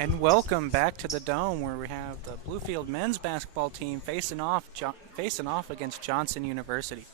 And welcome back to the Dome, where we have the Bluefield men's basketball team facing off against Johnson University.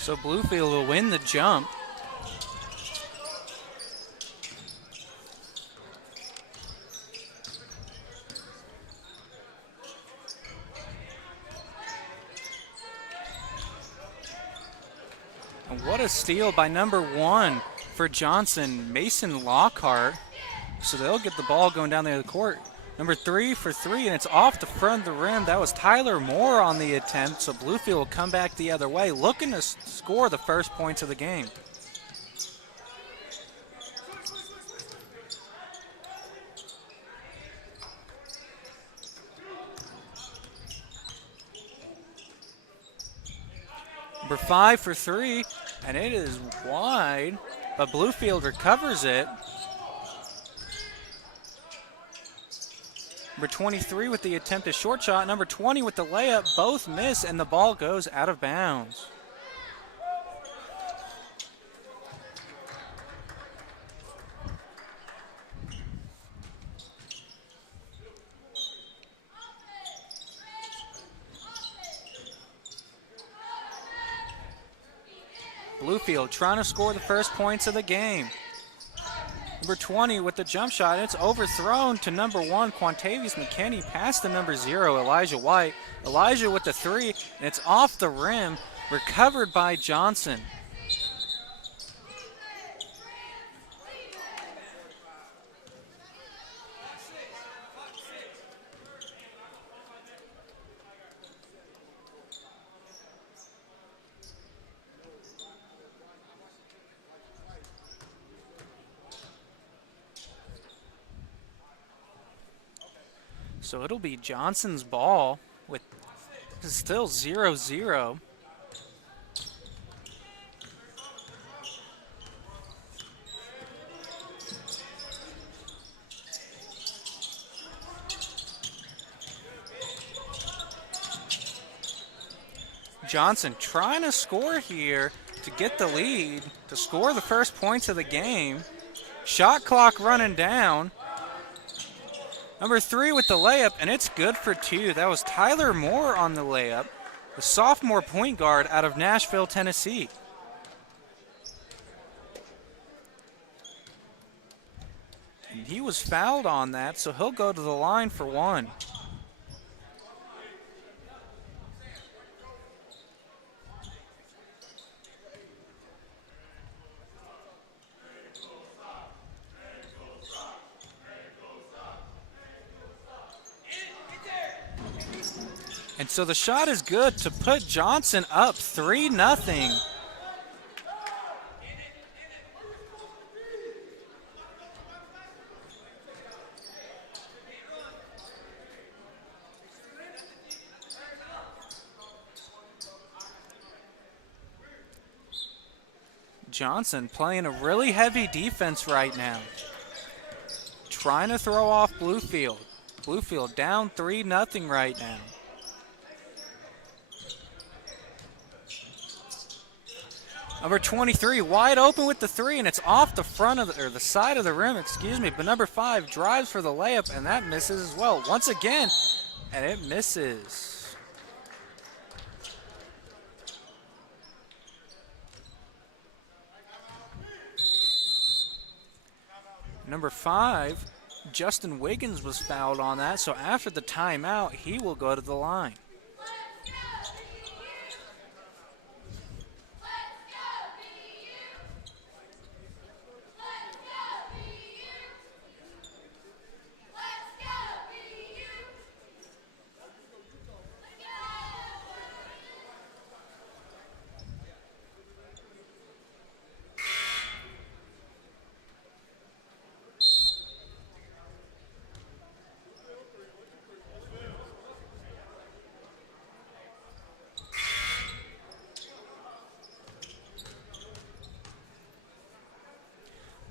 So Bluefield will win the jump. And what a steal by number 1 for Johnson, Mason Lockhart. So they'll get the ball going down the court. Number 3 for 3, and it's off the front of the rim. That was Tyler Moore on the attempt, so Bluefield will come back the other way, looking to score the first points of the game. Number 5 for 3, and it is wide, but Bluefield recovers it. Number 23 with the attempted short shot. Number 20 with the layup. Both miss, and the ball goes out of bounds. Bluefield trying to score the first points of the game. Number 20 with the jump shot. It's overthrown to number 1, Quantavious McKinney, past the number 0, Elijah White. Elijah with the 3, and it's off the rim, recovered by Johnson. So it'll be Johnson's ball with still 0-0. Johnson trying to score here to get the lead, to score the first points of the game. Shot clock running down. Number 3 with the layup, and it's good for 2. That was Tyler Moore on the layup, the sophomore point guard out of Nashville, Tennessee. And he was fouled on that, so he'll go to the line for 1. And so the shot is good to put Johnson up 3-0. Johnson playing a really heavy defense right now, trying to throw off Bluefield. Bluefield down 3-0 right now. Number 23 wide open with the 3, and it's off the front of the side of the rim, but number 5 drives for the layup, and that misses as well once again, and it misses. Number 5, Justin Wiggins, was fouled on that, so after the timeout, he will go to the line.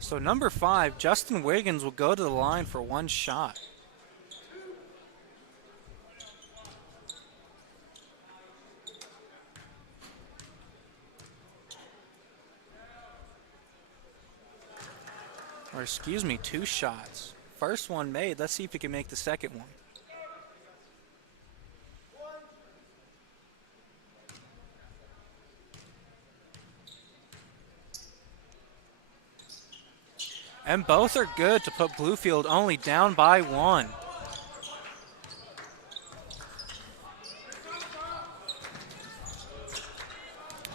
So number 5, Justin Wiggins, will go to the line for one shot. Or excuse me, 2 shots. First one made. Let's see if he can make the second one. And both are good to put Bluefield only down by 1.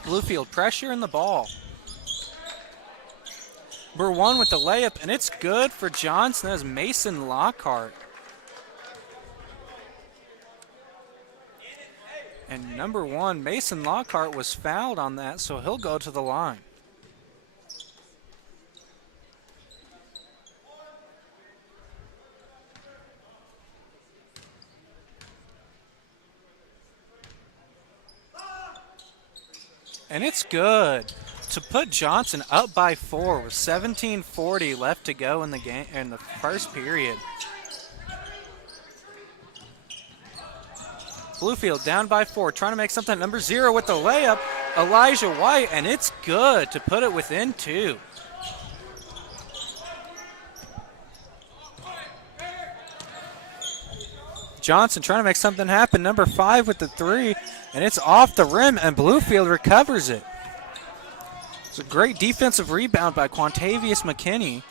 Bluefield pressure in the ball. Number 1 with the layup, and it's good for Johnson. That was Mason Lockhart. And number 1, Mason Lockhart, was fouled on that, so he'll go to the line. And it's good to put Johnson up by 4 with 17:40 left to go in the game in the first period. Bluefield down by 4, trying to make something. Number 0 with the layup, Elijah White, and it's good to put it within 2. Johnson trying to make something happen. Number 5 with the 3, and it's off the rim, and Bluefield recovers it. It's a great defensive rebound by Quantavious McKinney.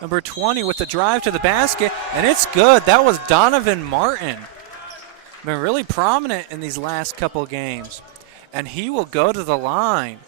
Number 20 with the drive to the basket, and it's good. That was Donovan Martin. Been really prominent in these last couple games, and he will go to the line.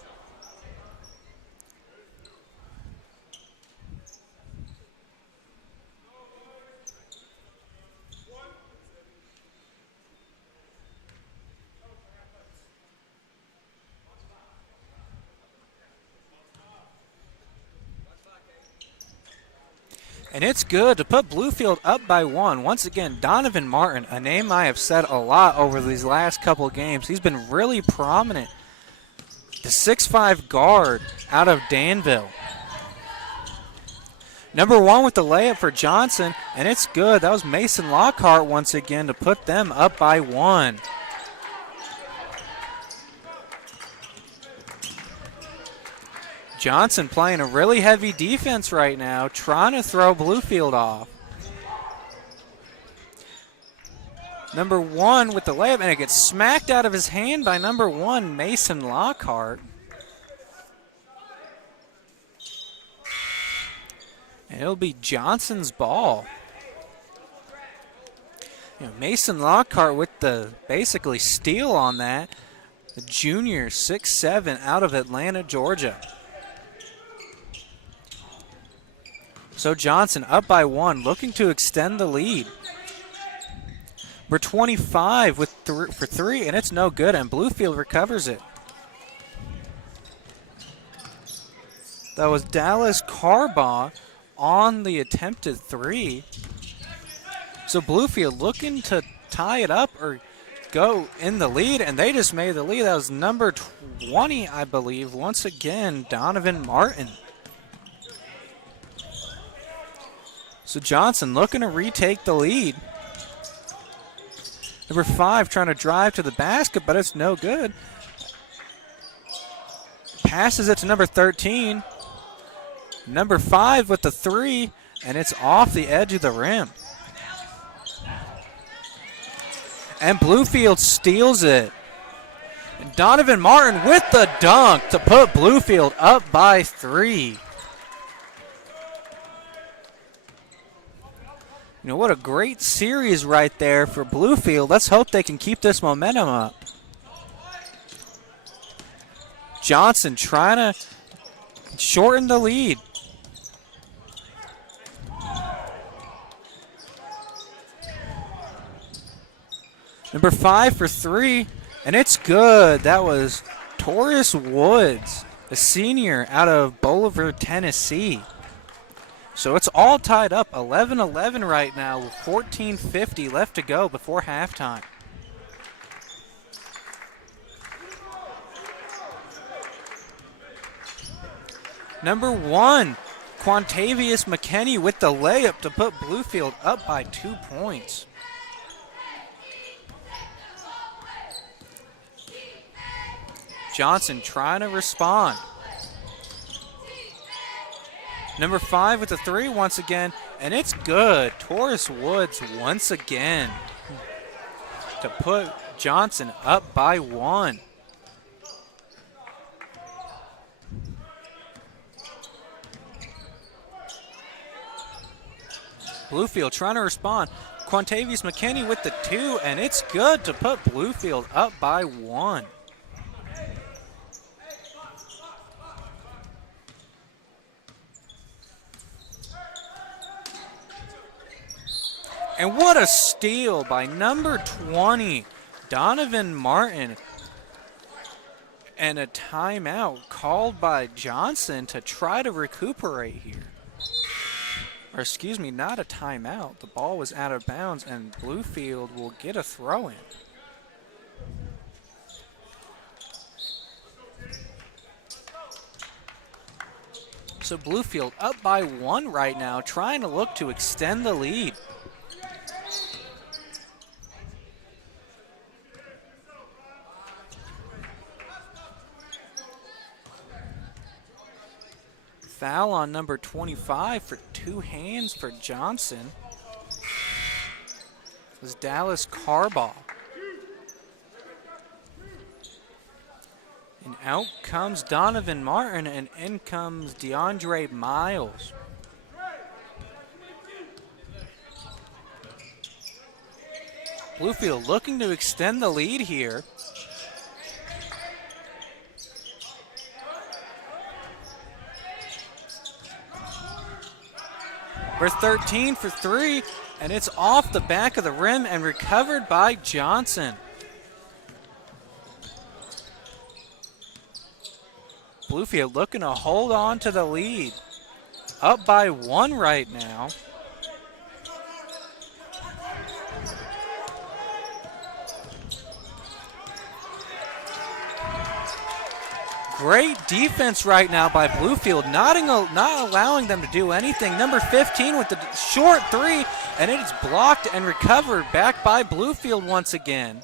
And it's good to put Bluefield up by 1. Once again, Donovan Martin, a name I have said a lot over these last couple of games. He's been really prominent. The 6'5" guard out of Danville. Number 1 with the layup for Johnson, and it's good. That was Mason Lockhart once again to put them up by 1. Johnson playing a really heavy defense right now, trying to throw Bluefield off. Number 1 with the layup, and it gets smacked out of his hand by number 1, Mason Lockhart. And it'll be Johnson's ball. Mason Lockhart with the basically steal on that. The junior, 6'7", out of Atlanta, Georgia. So Johnson up by 1, looking to extend the lead. We're 25 with for 3, and it's no good, and Bluefield recovers it. That was Dallas Carbaugh on the attempted 3. So Bluefield looking to tie it up or go in the lead, and they just made the lead. That was number 20, I believe, once again, Donovan Martin. So Johnson looking to retake the lead. Number 5 trying to drive to the basket, but it's no good. Passes it to number 13. Number 5 with the 3, and it's off the edge of the rim. And Bluefield steals it. And Donovan Martin with the dunk to put Bluefield up by 3. What a great series right there for Bluefield. Let's hope they can keep this momentum up. Johnson trying to shorten the lead. Number 5 for 3, and it's good. That was Taurus Woods, a senior out of Bolivar, Tennessee. So it's all tied up, 11-11 right now with 14:50 left to go before halftime. Number 1, Quantavious McKinney with the layup to put Bluefield up by 2 points. Johnson trying to respond. Number 5 with the 3 once again, and it's good. Taurus Woods once again to put Johnson up by 1. Bluefield trying to respond. Quantavious McKinney with the 2, and it's good to put Bluefield up by 1. And what a steal by number 20, Donovan Martin. And a timeout called by Johnson to try to recuperate here. Or excuse me, not a timeout. The ball was out of bounds and Bluefield will get a throw in. So Bluefield up by 1 right now, trying to look to extend the lead. Foul on number 25 for 2 hands for Johnson. It was Dallas Carball. And out comes Donovan Martin, and in comes DeAndre Miles. Bluefield looking to extend the lead here. For 13 for 3, and it's off the back of the rim and recovered by Johnson. Bluefield looking to hold on to the lead. Up by 1 right now. Great defense right now by Bluefield, not allowing them to do anything. Number 15 with the short 3, and it is blocked and recovered back by Bluefield once again.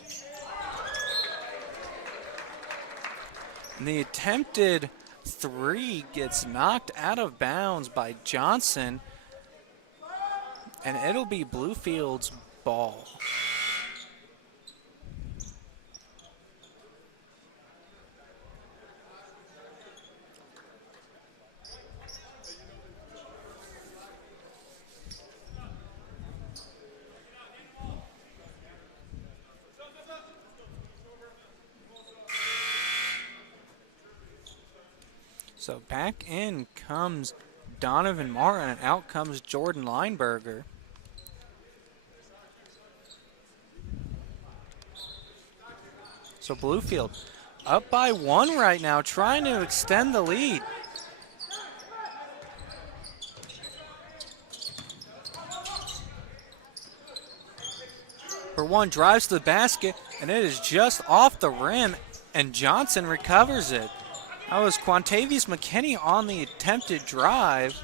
And the attempted 3 gets knocked out of bounds by Johnson, and it'll be Bluefield's ball. So back in comes Donovan Martin, and out comes Jordan Lineberger. So Bluefield up by 1 right now, trying to extend the lead. For 1, drives to the basket, and it is just off the rim, and Johnson recovers it. That was Quantavious McKinney on the attempted drive.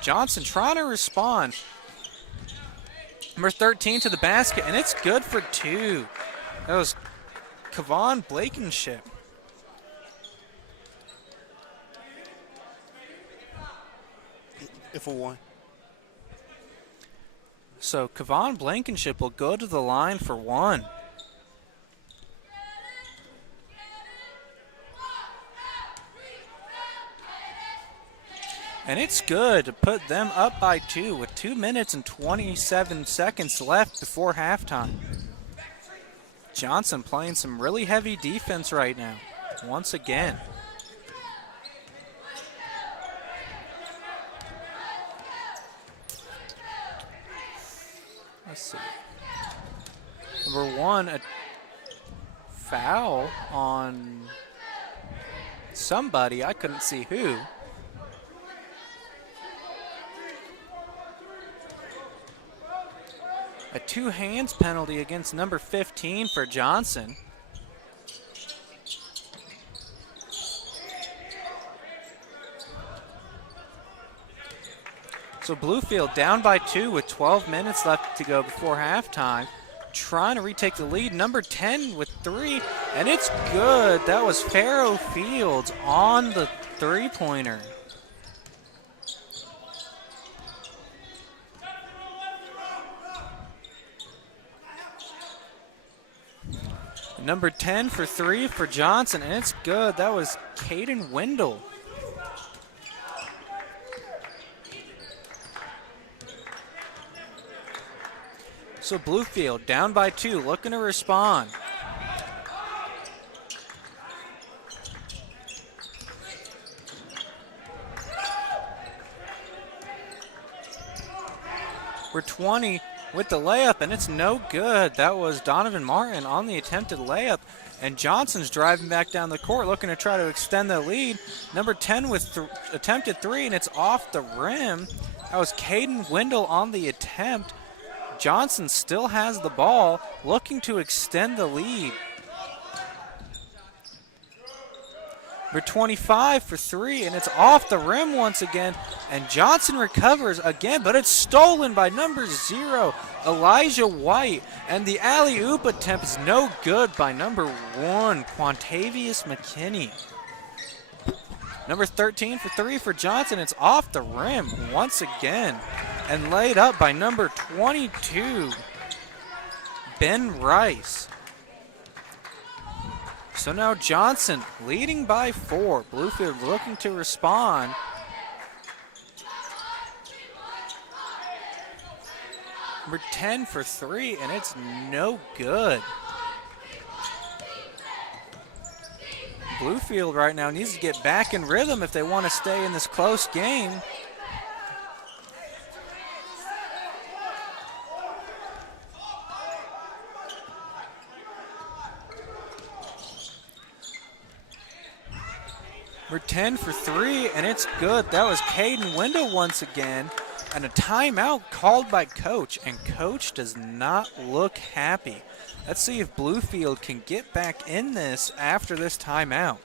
Johnson trying to respond. Number 13 to the basket, and it's good for 2. That was Kevon Blankenship. If a 1. So Kevon Blankenship will go to the line for 1. And it's good to put them up by 2 with 2 minutes and 27 seconds left before halftime. Johnson playing some really heavy defense right now, once again. Let's see. Number 1, a foul on somebody. I couldn't see who. A 2 hands penalty against number 15 for Johnson. So Bluefield down by 2 with 12 minutes left to go before halftime. Trying to retake the lead. Number 10 with 3, and it's good. That was Pharaoh Fields on the three-pointer. Number 10 for 3 for Johnson, and it's good. That was Caden Wendell. So Bluefield down by 2, looking to respond. We're 20 with the layup, and it's no good. That was Donovan Martin on the attempted layup, and Johnson's driving back down the court looking to try to extend the lead. Number 10 with attempted 3, and it's off the rim. That was Caden Wendell on the attempt. Johnson still has the ball, looking to extend the lead. Number 25 for 3, and it's off the rim once again. And Johnson recovers again, but it's stolen by number 0, Elijah White. And the alley-oop attempt is no good by number 1, Quantavius McKinney. Number 13 for 3 for Johnson. It's off the rim once again and laid up by number 22, Ben Rice. So now Johnson leading by 4. Bluefield looking to respond. Number 10 for 3, and it's no good. Bluefield right now needs to get back in rhythm if they want to stay in this close game. We're 10 for 3, and it's good. That was Caden Wendell once again. And a timeout called by Coach, and Coach does not look happy. Let's see if Bluefield can get back in this after this timeout.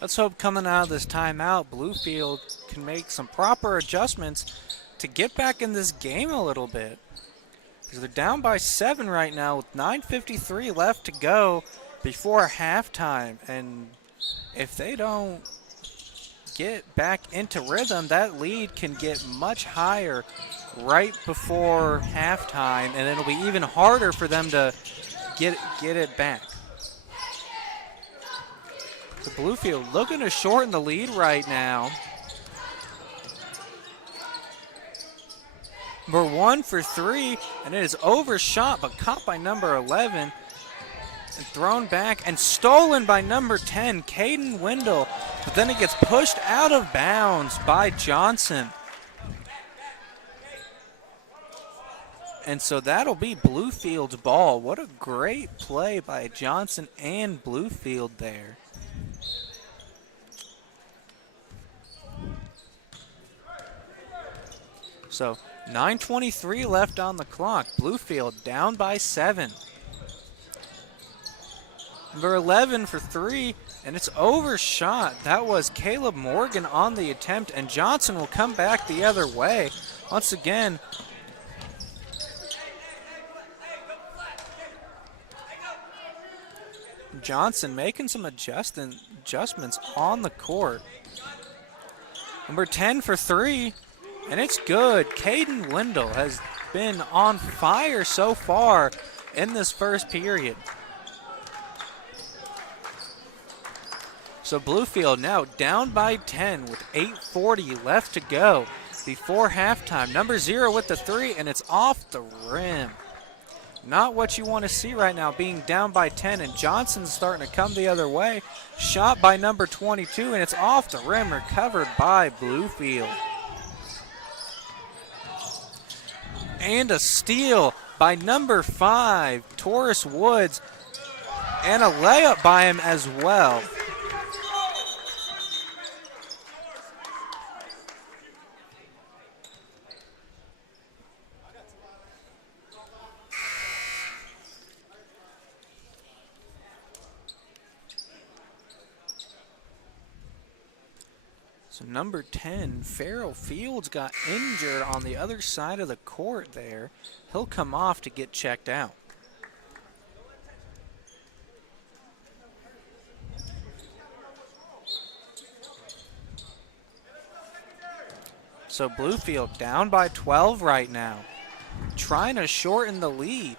Let's hope coming out of this timeout, Bluefield can make some proper adjustments to get back in this game a little bit. Because they're down by 7 right now with 9:53 left to go before halftime. And if they don't get back into rhythm, that lead can get much higher right before halftime, and it'll be even harder for them to get it back. So Bluefield looking to shorten the lead right now. Number 1 for 3, and it is overshot but caught by number 11 and thrown back and stolen by number 10, Caden Wendell, but then it gets pushed out of bounds by Johnson. And so that'll be Bluefield's ball. What a great play by Johnson and Bluefield there. So 9:23 left on the clock. Bluefield down by 7. Number 11 for 3, and it's overshot. That was Caleb Morgan on the attempt, and Johnson will come back the other way. Once again, Johnson making some adjustments on the court. Number 10 for 3, and it's good. Caden Wendell has been on fire so far in this first period. So Bluefield now down by 10 with 8:40 left to go before halftime. Number 0 with the 3, and it's off the rim. Not what you want to see right now, being down by 10, and Johnson's starting to come the other way. Shot by number 22, and it's off the rim, recovered by Bluefield. And a steal by number 5, Taurus Woods, and a layup by him as well. So number 10, Farrell Fields, got injured on the other side of the court there. He'll come off to get checked out. So Bluefield down by 12 right now, trying to shorten the lead.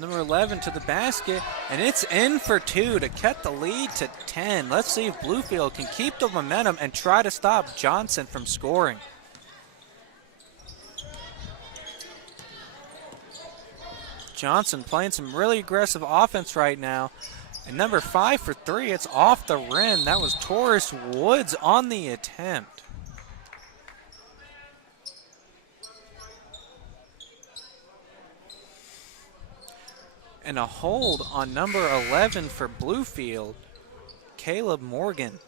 Number 11 to the basket, and it's in for 2 to cut the lead to 10. Let's see if Bluefield can keep the momentum and try to stop Johnson from scoring. Johnson playing some really aggressive offense right now. And number 5 for 3, it's off the rim. That was Taurus Woods on the attempt. And a hold on number 11 for Bluefield, Caleb Morgan.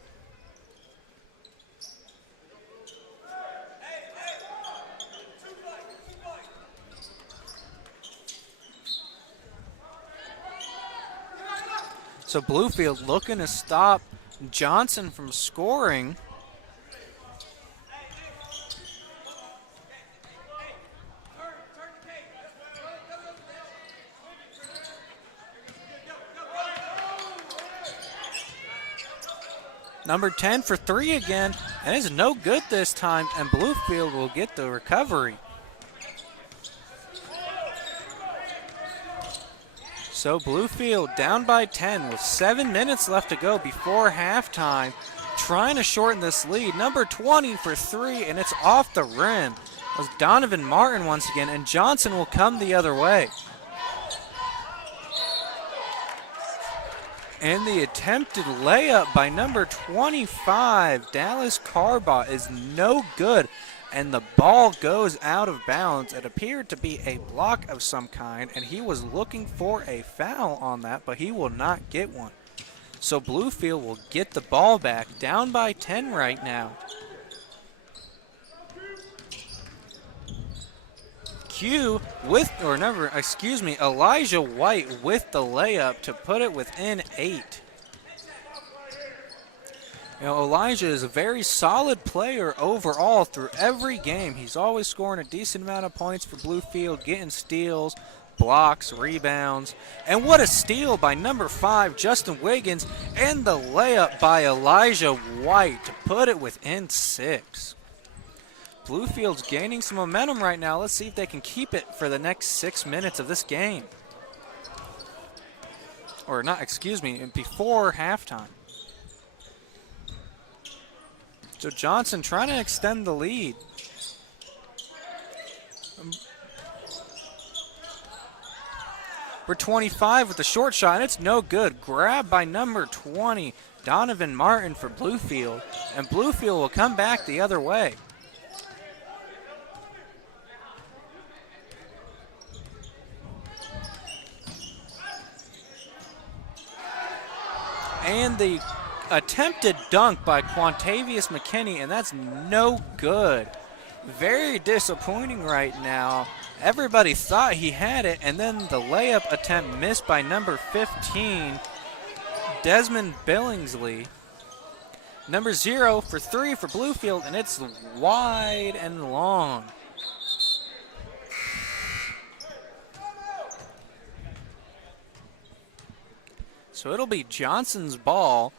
So Bluefield looking to stop Johnson from scoring. Number 10 for 3 again, and it's no good this time, and Bluefield will get the recovery. So Bluefield down by 10 with 7 minutes left to go before halftime, trying to shorten this lead. Number 20 for 3, and it's off the rim. It was Donovan Martin once again, and Johnson will come the other way. And the attempted layup by number 25, Dallas Carbot, is no good. And the ball goes out of bounds. It appeared to be a block of some kind, and he was looking for a foul on that, but he will not get one. So Bluefield will get the ball back, down by 10 right now. Elijah White with the layup to put it within 8. You know, Elijah is a very solid player overall through every game. He's always scoring a decent amount of points for Bluefield, getting steals, blocks, rebounds. And what a steal by number 5, Justin Wiggins, and the layup by Elijah White to put it within 6. Bluefield's gaining some momentum right now. Let's see if they can keep it for the next 6 minutes of this game. Or not, excuse me, before halftime. So Johnson trying to extend the lead. We're 25 with the short shot, and it's no good. Grabbed by number 20, Donovan Martin for Bluefield. And Bluefield will come back the other way. And the attempted dunk by Quantavious McKinney, and that's no good. Very disappointing right now. Everybody thought he had it, and then the layup attempt missed by number 15, Desmond Billingsley. Number 0 for 3 for Bluefield, and it's wide and long. So it'll be Johnson's ball.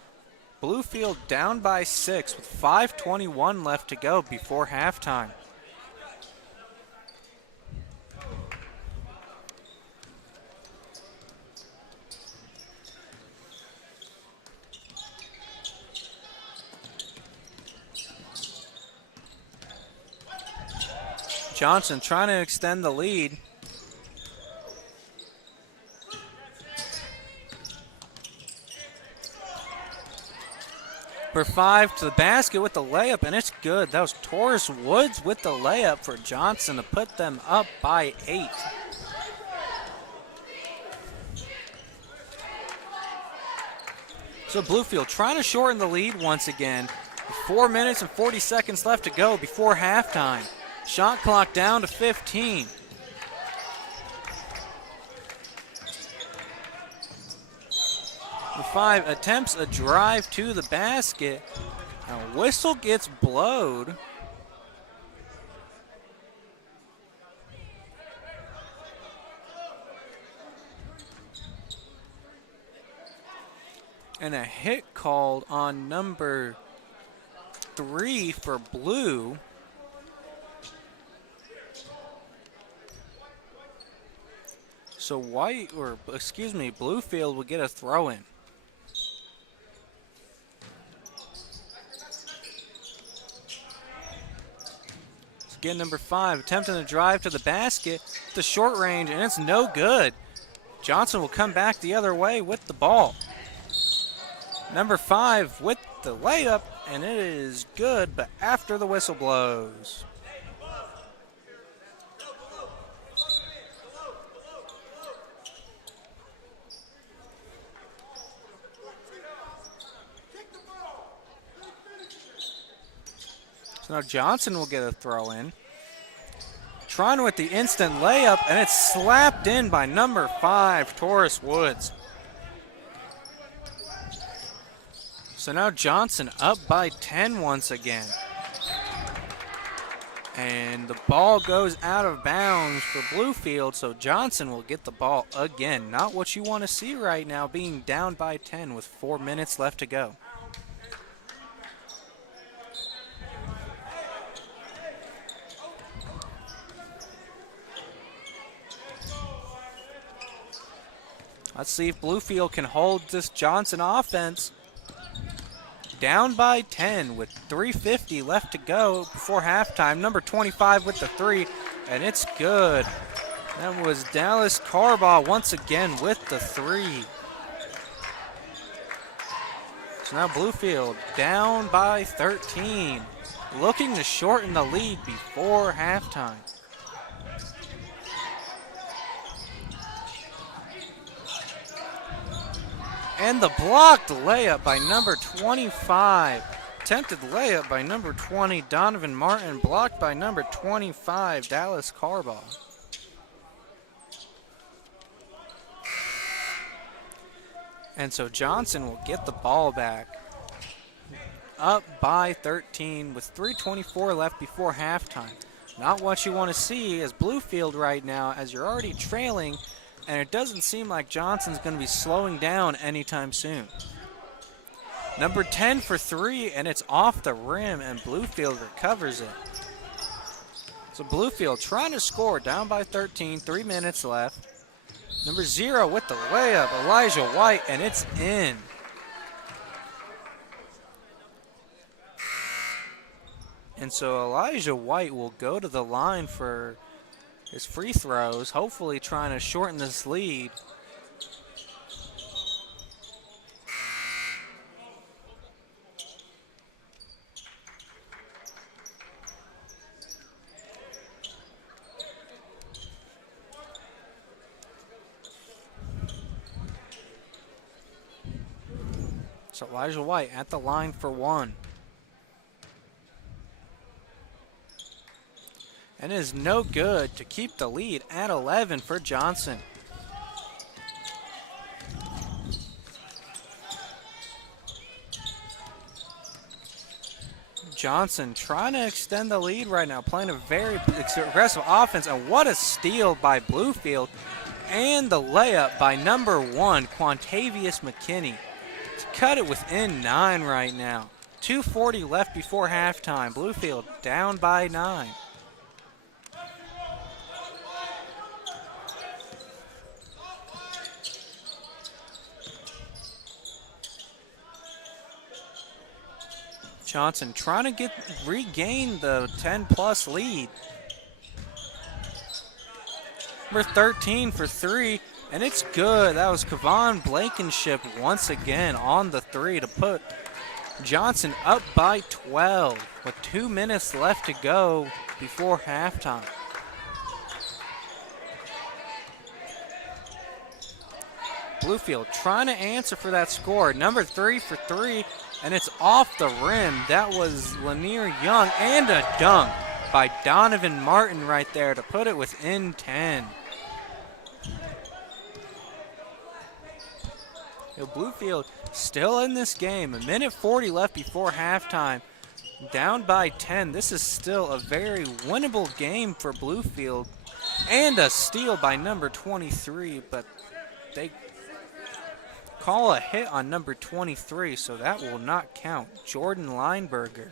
Bluefield down by 6 with 5:21 left to go before halftime. Johnson trying to extend the lead. For 5 to the basket with the layup, and it's good. That was Taurus Woods with the layup for Johnson to put them up by 8. So Bluefield trying to shorten the lead once again. 4 minutes and 40 seconds left to go before halftime. Shot clock down to 15. The 5 attempts a drive to the basket. A whistle gets blowed. And a hit called on number 3 for Blue. So Bluefield will get a throw in. Again, number 5 attempting to drive to the basket, the short range, and it's no good. Johnson will come back the other way with the ball. Number 5 with the layup, and it is good, but after the whistle blows. So now Johnson will get a throw in. Trying with the instant layup, and it's slapped in by number 5, Taurus Woods. So now Johnson up by 10 once again. And the ball goes out of bounds for Bluefield, so Johnson will get the ball again. Not what you want to see right now, being down by 10 with 4 minutes left to go. Let's see if Bluefield can hold this Johnson offense. Down by 10 with 3:50 left to go before halftime. Number 25 with the 3, and it's good. That was Dallas Carbaugh once again with the 3. So now Bluefield down by 13, looking to shorten the lead before halftime. And the blocked layup by number 25. Attempted layup by number 20, Donovan Martin. Blocked by number 25, Dallas Carbaugh. And so Johnson will get the ball back. Up by 13 with 3:24 left before halftime. Not what you want to see as Bluefield right now, as you're already trailing, and it doesn't seem like Johnson's going to be slowing down anytime soon. Number 10 for 3, and it's off the rim, and Bluefield recovers it. So Bluefield trying to score, down by 13, 3 minutes left. Number 0 with the layup, Elijah White, and it's in. And so Elijah White will go to the line for his free throws, hopefully trying to shorten this lead. So Elijah White at the line for 1. and is no good to keep the lead at 11 for Johnson. Johnson trying to extend the lead right now, playing a very aggressive offense, and what a steal by Bluefield, and the layup by number 1, Quantavious McKinney, to cut it within 9 right now. 2:40 left before halftime. Bluefield down by 9. Johnson trying to regain the 10-plus lead. Number 13 for 3, and it's good. That was Kevon Blankenship once again on the 3 to put Johnson up by 12 with 2 minutes left to go before halftime. Bluefield trying to answer for that score. Number 3 for 3, and it's off the rim. That was Lanier Young, and a dunk by Donovan Martin right there to put it within 10. Bluefield still in this game. 1:40 left before halftime. Down by 10. This is still a very winnable game for Bluefield. And a steal by number 23, but they call a hit on number 23, so that will not count. Jordan Lineberger.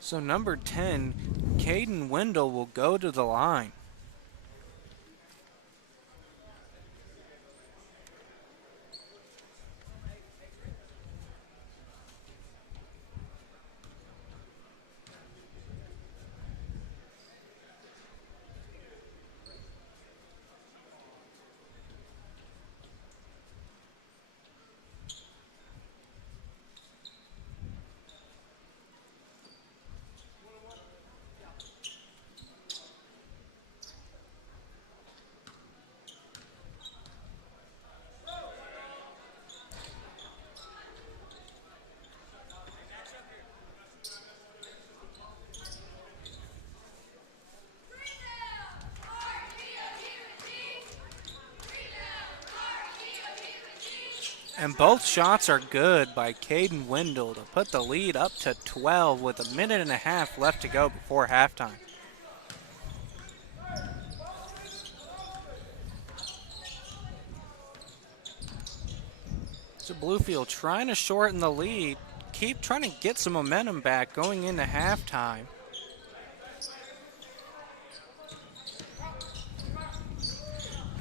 So number 10, Caden Wendell, will go to the line. And both shots are good by Caden Wendell to put the lead up to 12 with 1.5 minutes left to go before halftime. So Bluefield trying to shorten the lead, trying to get some momentum back going into halftime.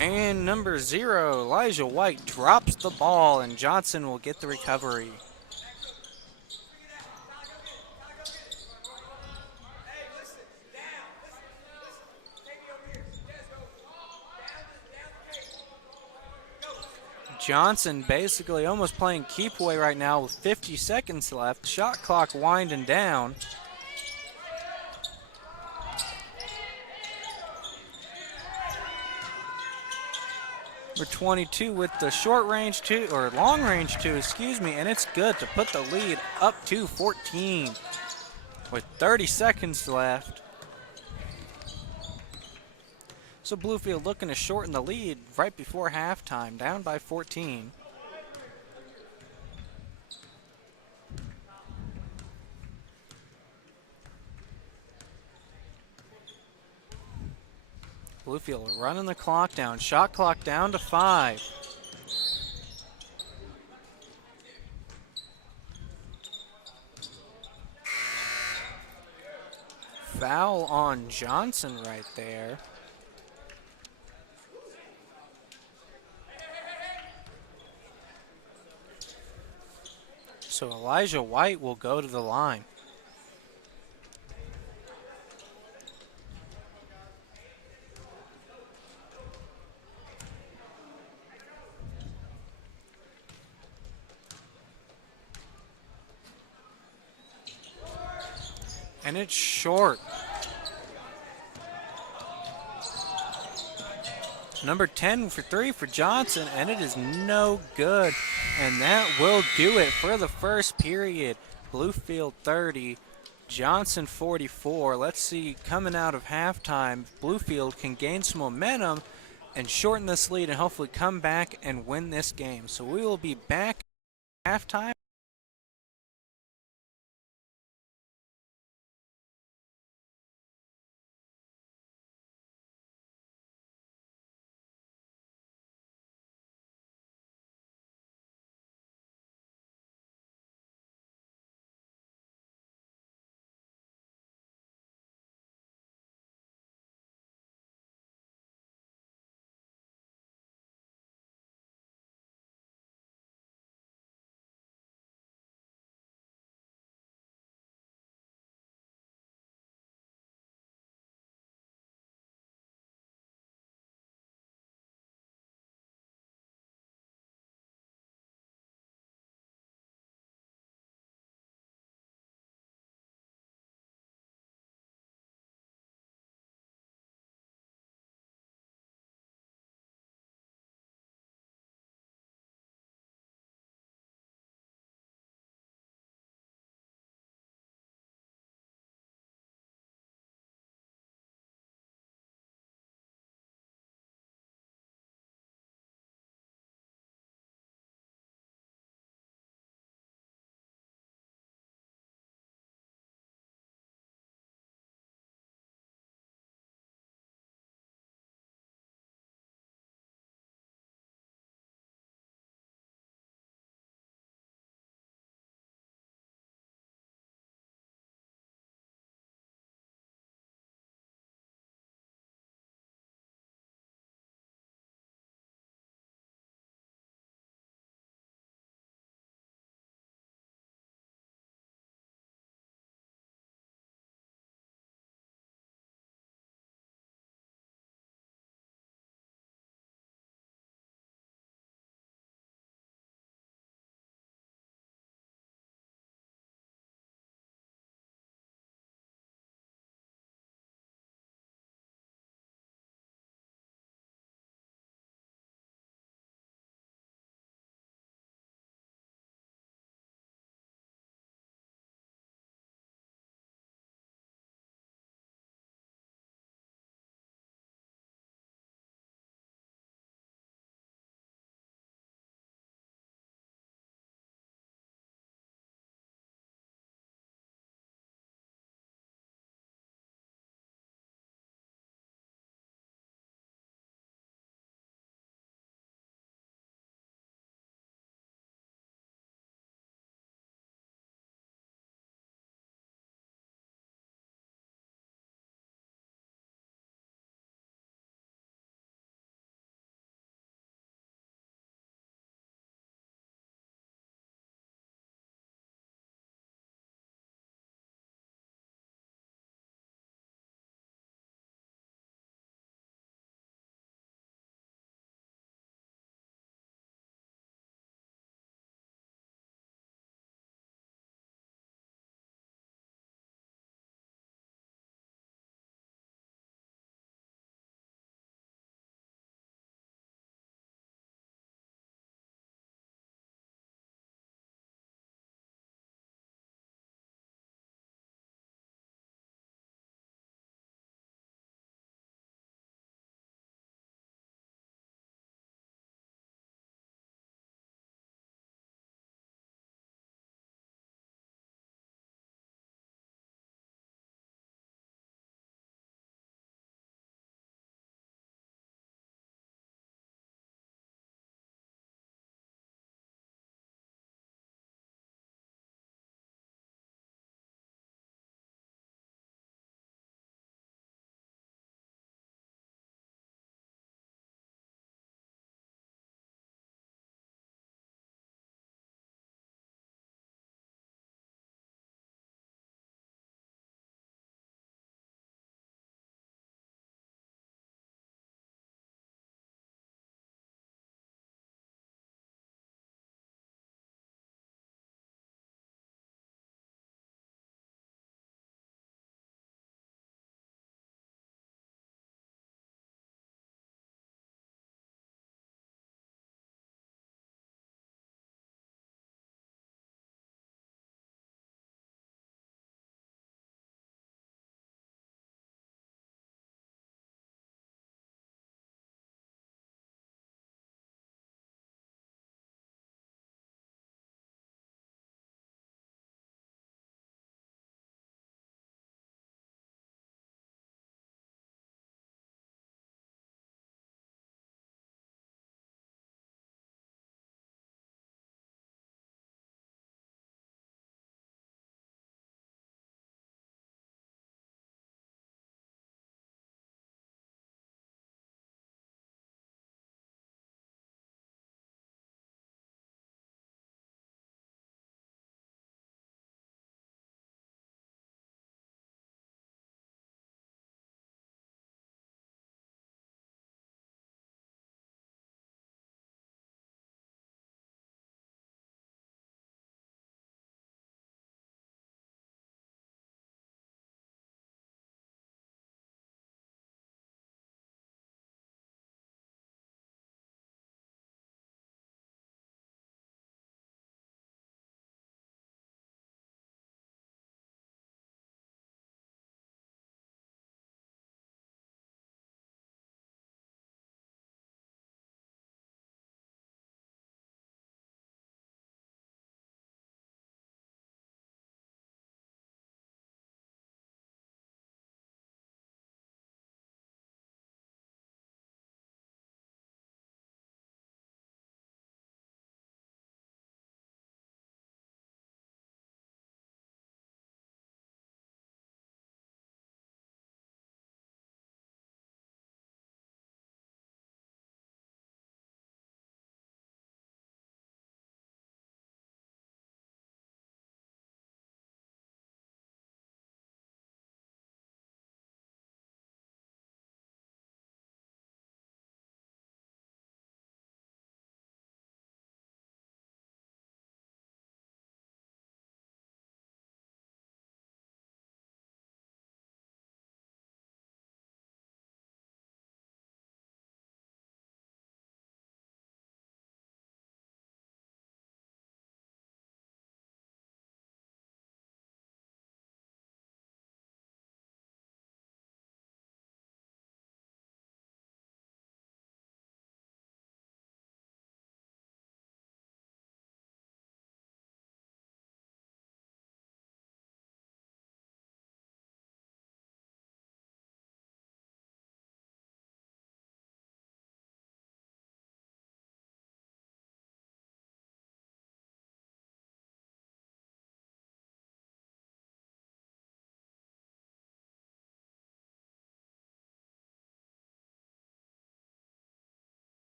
And number 0, Elijah White, drops the ball, and Johnson will get the recovery. Johnson basically almost playing keep away right now with 50 seconds left. Shot clock winding down. Number 22 with the short range 2, or long range 2, excuse me, and it's good to put the lead up to 14 with 30 seconds left. So Bluefield looking to shorten the lead right before halftime, down by 14. Bluefield running the clock down, shot clock down to 5. Foul on Johnson right there. So Elijah White will go to the line. And it's short. Number 10 for 3 for Johnson, and it is no good. And that will do it for the first period. Bluefield 30, Johnson 44. Let's see, coming out of halftime, Bluefield can gain some momentum and shorten this lead and hopefully come back and win this game. So we will be back at halftime.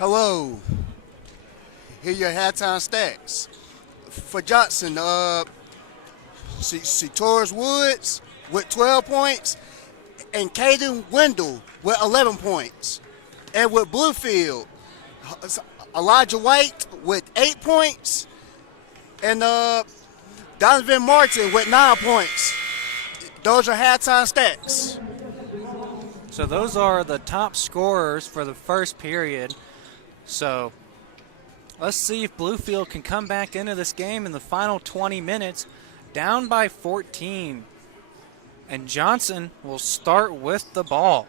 Hello. Here your halftime stats. For Johnson, see Torres Woods with 12 points and Caden Wendell with 11 points. And with Bluefield, Elijah White with 8 points and Donovan Martin with 9 points. Those are halftime stats. So those are the top scorers for the first period. So let's see if Bluefield can come back into this game in the final 20 minutes, down by 14. And Johnson will start with the ball.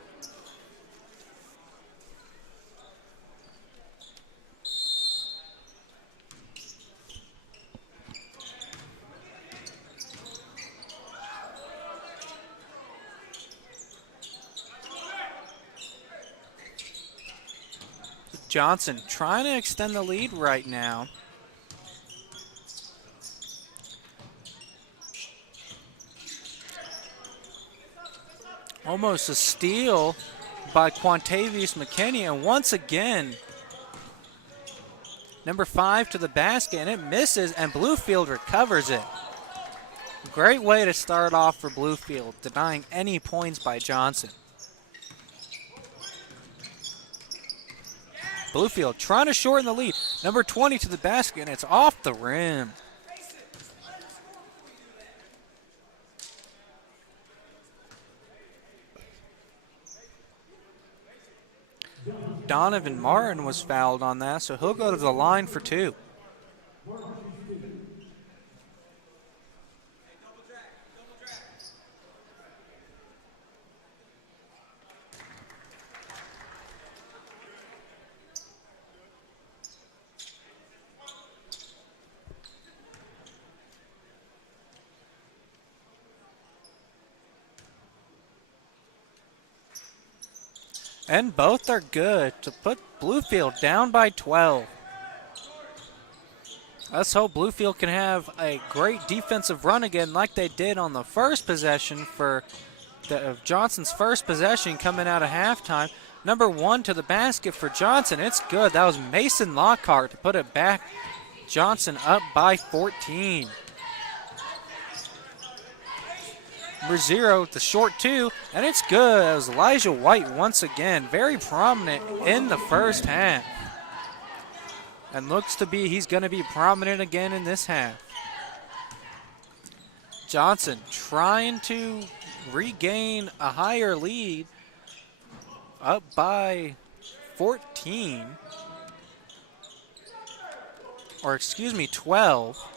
Johnson trying to extend the lead right now. Almost a steal by Quantavious McKinney, and once again, number 5 to the basket, and it misses, and Bluefield recovers it. Great way to start off for Bluefield, denying any points by Johnson. Bluefield trying to shorten the lead. Number 20 to the basket, and it's off the rim. Donovan Martin was fouled on that, so he'll go to the line for 2. And both are good to put Bluefield down by 12. Let's hope Bluefield can have a great defensive run again like they did on the first possession for Johnson's first possession coming out of halftime. Number 1 to the basket for Johnson. It's good. That was Mason Lockhart to put it back. Johnson up by 14. Number 0, the short 2, and it's good. It was Elijah White once again, very prominent in the first half. And looks to be he's going to be prominent again in this half. Johnson trying to regain a higher lead, up by 14. Or excuse me, 12.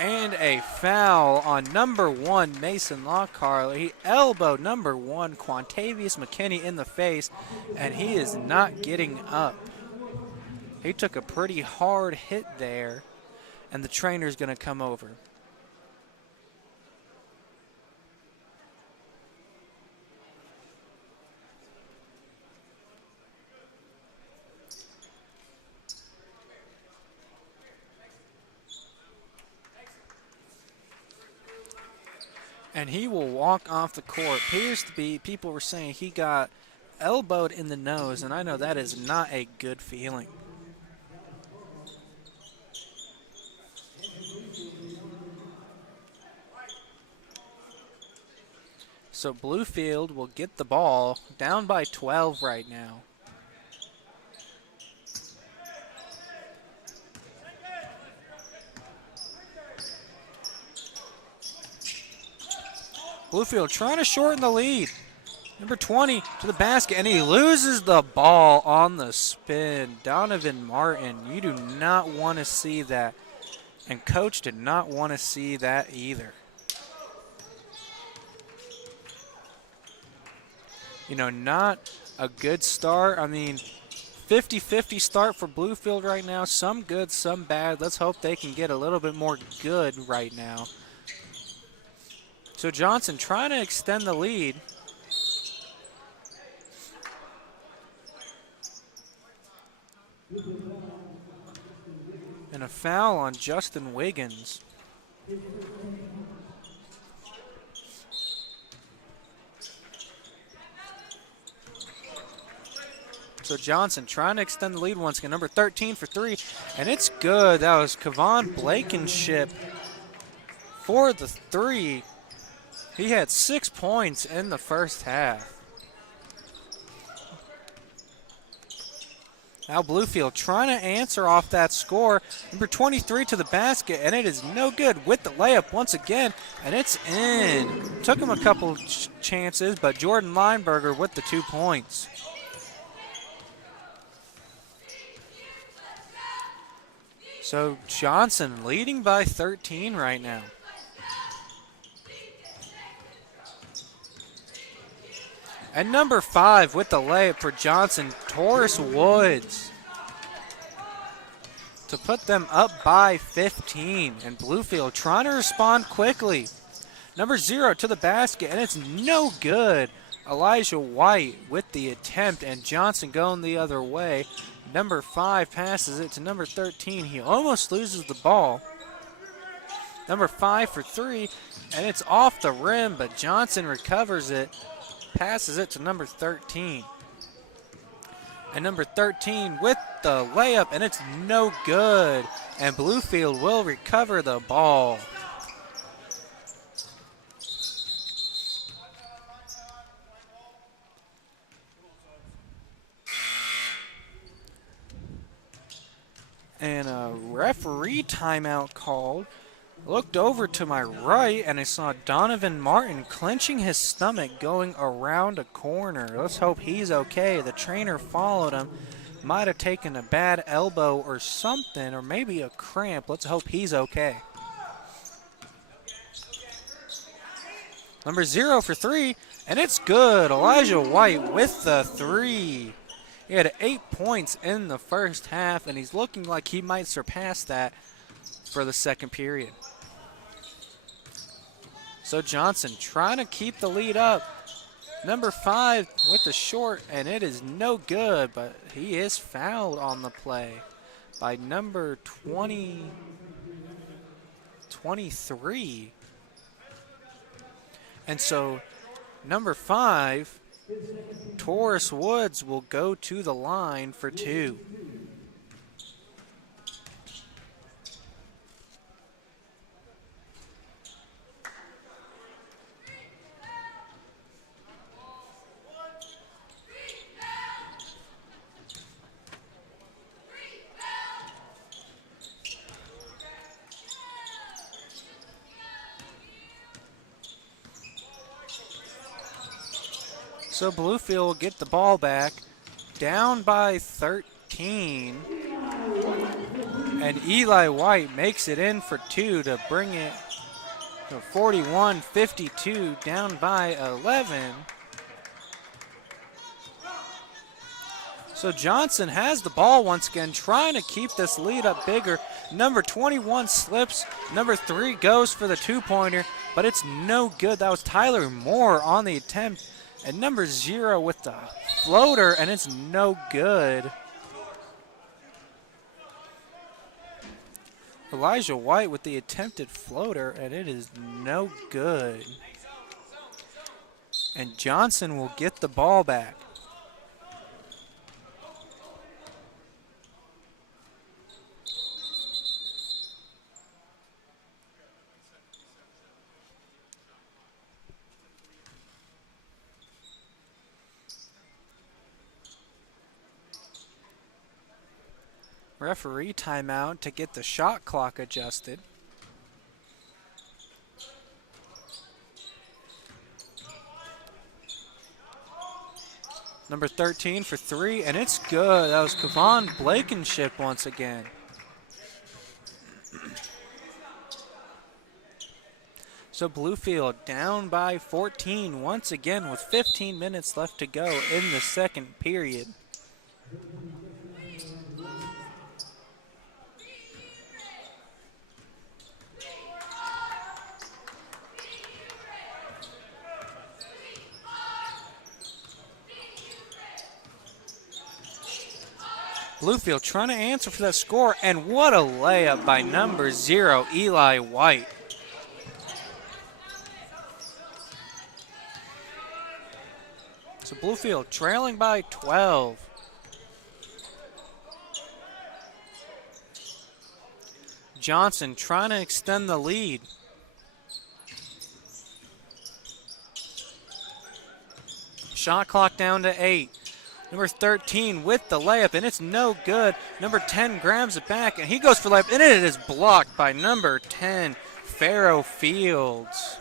And a foul on number 1, Mason Lockhart. He elbowed number 1, Quantavious McKinney, in the face, and he is not getting up. He took a pretty hard hit there, and the trainer's going to come over. And he will walk off the court. Appears to be, people were saying he got elbowed in the nose, and I know that is not a good feeling. So Bluefield will get the ball, down by 12 right now. Bluefield trying to shorten the lead. Number 20 to the basket, and he loses the ball on the spin. Donovan Martin, you do not want to see that. And coach did not want to see that either. You know, not a good start. I mean, 50-50 start for Bluefield right now. Some good, some bad. Let's hope they can get a little bit more good right now. So Johnson trying to extend the lead. And a foul on Justin Wiggins. So Johnson trying to extend the lead once again. Number 13 for three, and it's good. That was Kevon Blankenship for the three. He had 6 points in the first half. Now Bluefield trying to answer off that score. Number 23 to the basket, and it is no good with the layup once again, and it's in. Took him a couple chances, but Jordan Lineberger with the 2 points. So Johnson leading by 13 right now. And number 5 with the layup for Johnson, Taurus Woods, to put them up by 15. And Bluefield trying to respond quickly. Number 0 to the basket, and it's no good. Elijah White with the attempt, and Johnson going the other way. Number 5 passes it to number 13. He almost loses the ball. Number 5 for three, and it's off the rim, but Johnson recovers it. Passes it to number 13. And number 13 with the layup, and it's no good. And Bluefield will recover the ball. And a referee timeout called. Looked over to my right, and I saw Donovan Martin clenching his stomach going around a corner. Let's hope he's okay. The trainer followed him. Might have taken a bad elbow or something, or maybe a cramp. Let's hope he's okay. Number 0 for three, and it's good. Elijah White with the three. He had 8 points in the first half, and he's looking like he might surpass that for the second period. So Johnson trying to keep the lead up. Number 5 with the short, and it is no good, but he is fouled on the play by number 23. And so number 5, Taurus Woods, will go to the line for 2. So Bluefield will get the ball back, down by 13. And Eli White makes it in for 2 to bring it to 41-52, down by 11. So Johnson has the ball once again, trying to keep this lead up bigger. Number 21 slips. Number 3 goes for the 2-pointer, but it's no good. That was Tyler Moore on the attempt. And number 0 with the floater, and it's no good. Elijah White with the attempted floater, and it is no good. And Johnson will get the ball back. Referee timeout to get the shot clock adjusted. Number 13 for 3, and it's good. That was Kevon Blankenship once again. So Bluefield down by 14 once again with 15 minutes left to go in the second period. Bluefield trying to answer for that score, and what a layup by number 0, Eli White. So Bluefield trailing by 12. Johnson trying to extend the lead. Shot clock down to 8. Number 13 with the layup, and it's no good. Number 10 grabs it back, and he goes for layup, and it is blocked by number 10, Pharaoh Fields.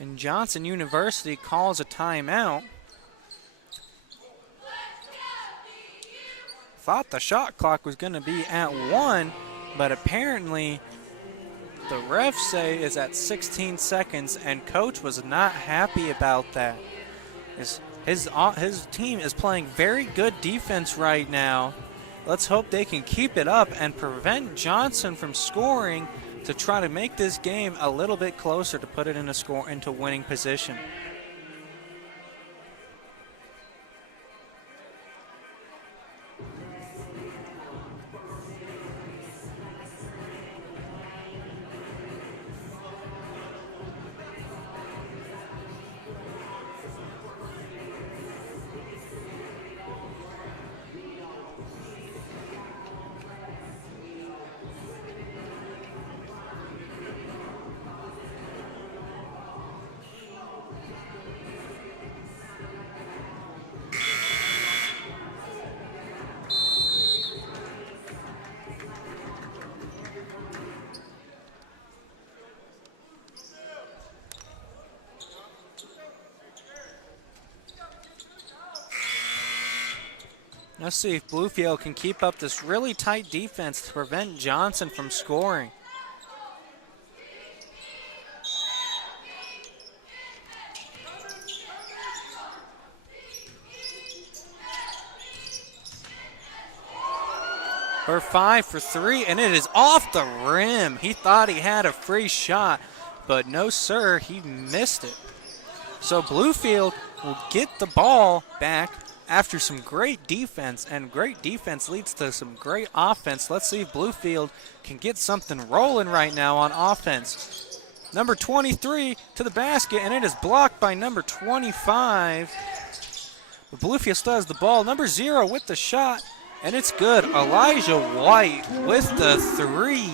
And Johnson University calls a timeout. Thought the shot clock was going to be at 1, but apparently the refs say it's at 16 seconds, and coach was not happy about that. His team is playing very good defense right now. Let's hope they can keep it up and prevent Johnson from scoring to try to make this game a little bit closer to put it into winning position. Let's see if Bluefield can keep up this really tight defense to prevent Johnson from scoring. For 5 for 3, and it is off the rim. He thought he had a free shot, but no, sir, he missed it. So Bluefield will get the ball back after some great defense, and great defense leads to some great offense. Let's see if Bluefield can get something rolling right now on offense. Number 23 to the basket, and it is blocked by number 25. But Bluefield still has the ball. Number 0 with the shot, and it's good. Elijah White with the 3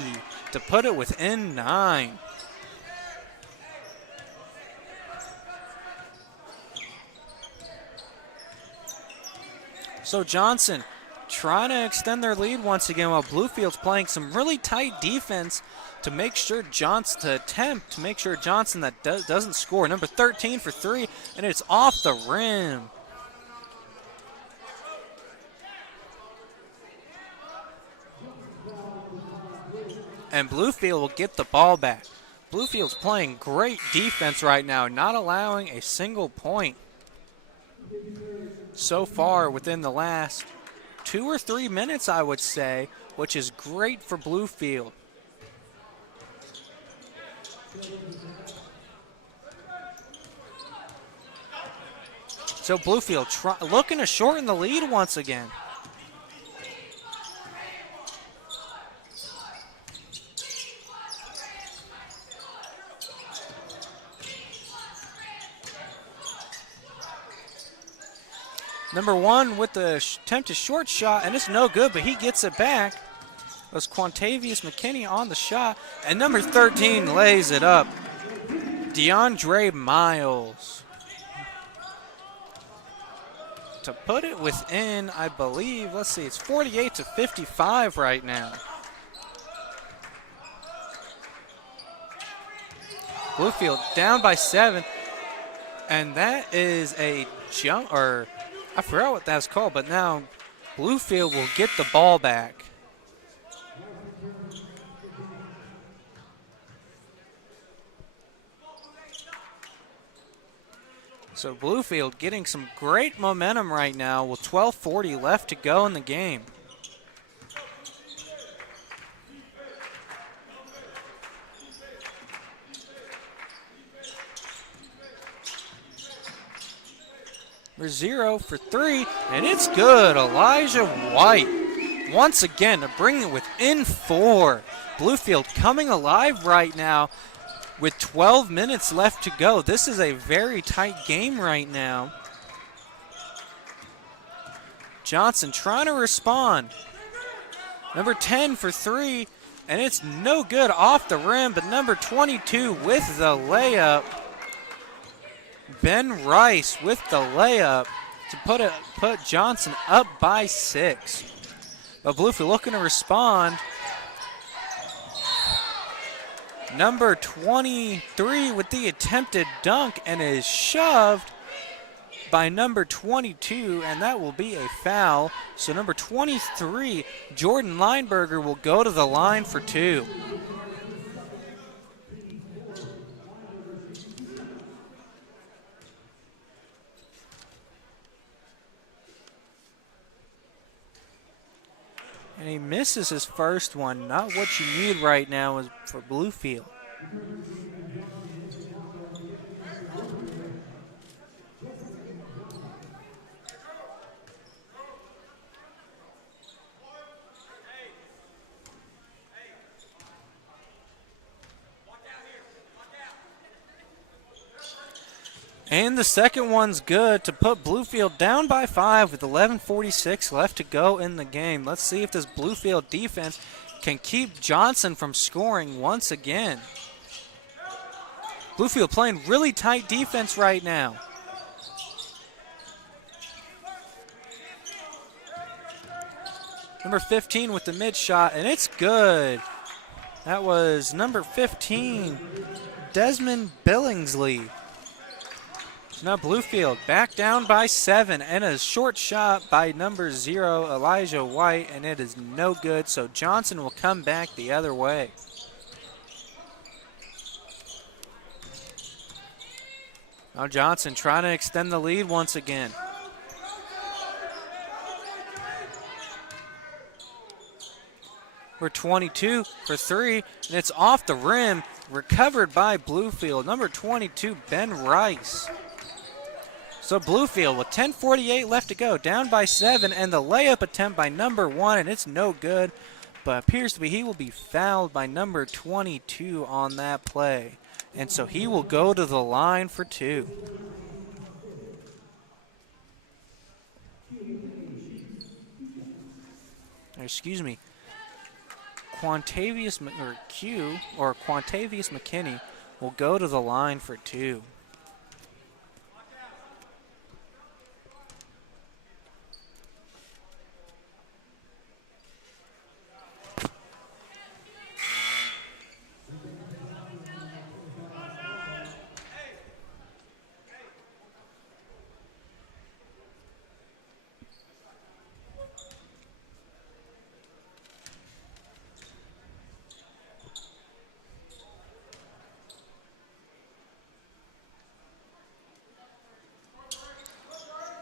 to put it within 9. So Johnson trying to extend their lead once again while Bluefield's playing some really tight defense to make sure Johnson that doesn't score. Number 13 for 3, and it's off the rim. And Bluefield will get the ball back. Bluefield's playing great defense right now, not allowing a single point so far within the last 2 or 3 minutes, I would say, which is great for Bluefield. So Bluefield looking to shorten the lead once again. Number 1 with the attempted short shot, and it's no good, but he gets it back. It was Quantavious McKinney on the shot, and number 13 lays it up. DeAndre Miles to put it within, I believe, let's see, it's 48-55 right now. Bluefield down by 7, and that is a jump, or I forgot what that's called, but now Bluefield will get the ball back. So Bluefield getting some great momentum right now with 12:40 left to go in the game. For 0 for 3, and it's good. Elijah White once again to bring it within 4. Bluefield coming alive right now with 12 minutes left to go. This is a very tight game right now. Johnson trying to respond. Number 10 for 3, and it's no good off the rim, but number 22 with the layup. Ben Rice with the layup to put Johnson up by 6. But Bluefield looking to respond. Number 23 with the attempted dunk and is shoved by number 22, and that will be a foul. So number 23, Jordan Lineberger, will go to the line for 2. And he misses his first one. Not what you need right now is for Bluefield. And the second one's good to put Bluefield down by 5 with 11:46 left to go in the game. Let's see if this Bluefield defense can keep Johnson from scoring once again. Bluefield playing really tight defense right now. Number 15 with the mid shot, and it's good. That was number 15, Desmond Billingsley. So now Bluefield back down by 7, and a short shot by number 0, Elijah White, and it is no good. So Johnson will come back the other way. Now Johnson trying to extend the lead once again. We're 22 for 3, and it's off the rim, recovered by Bluefield. Number 22, Ben Rice. So Bluefield with 10:48 left to go, down by 7, and the layup attempt by number 1, and it's no good, but appears to be he will be fouled by number 22 on that play. And so he will go to the line for 2. Excuse me. Quantavious McKinney will go to the line for 2.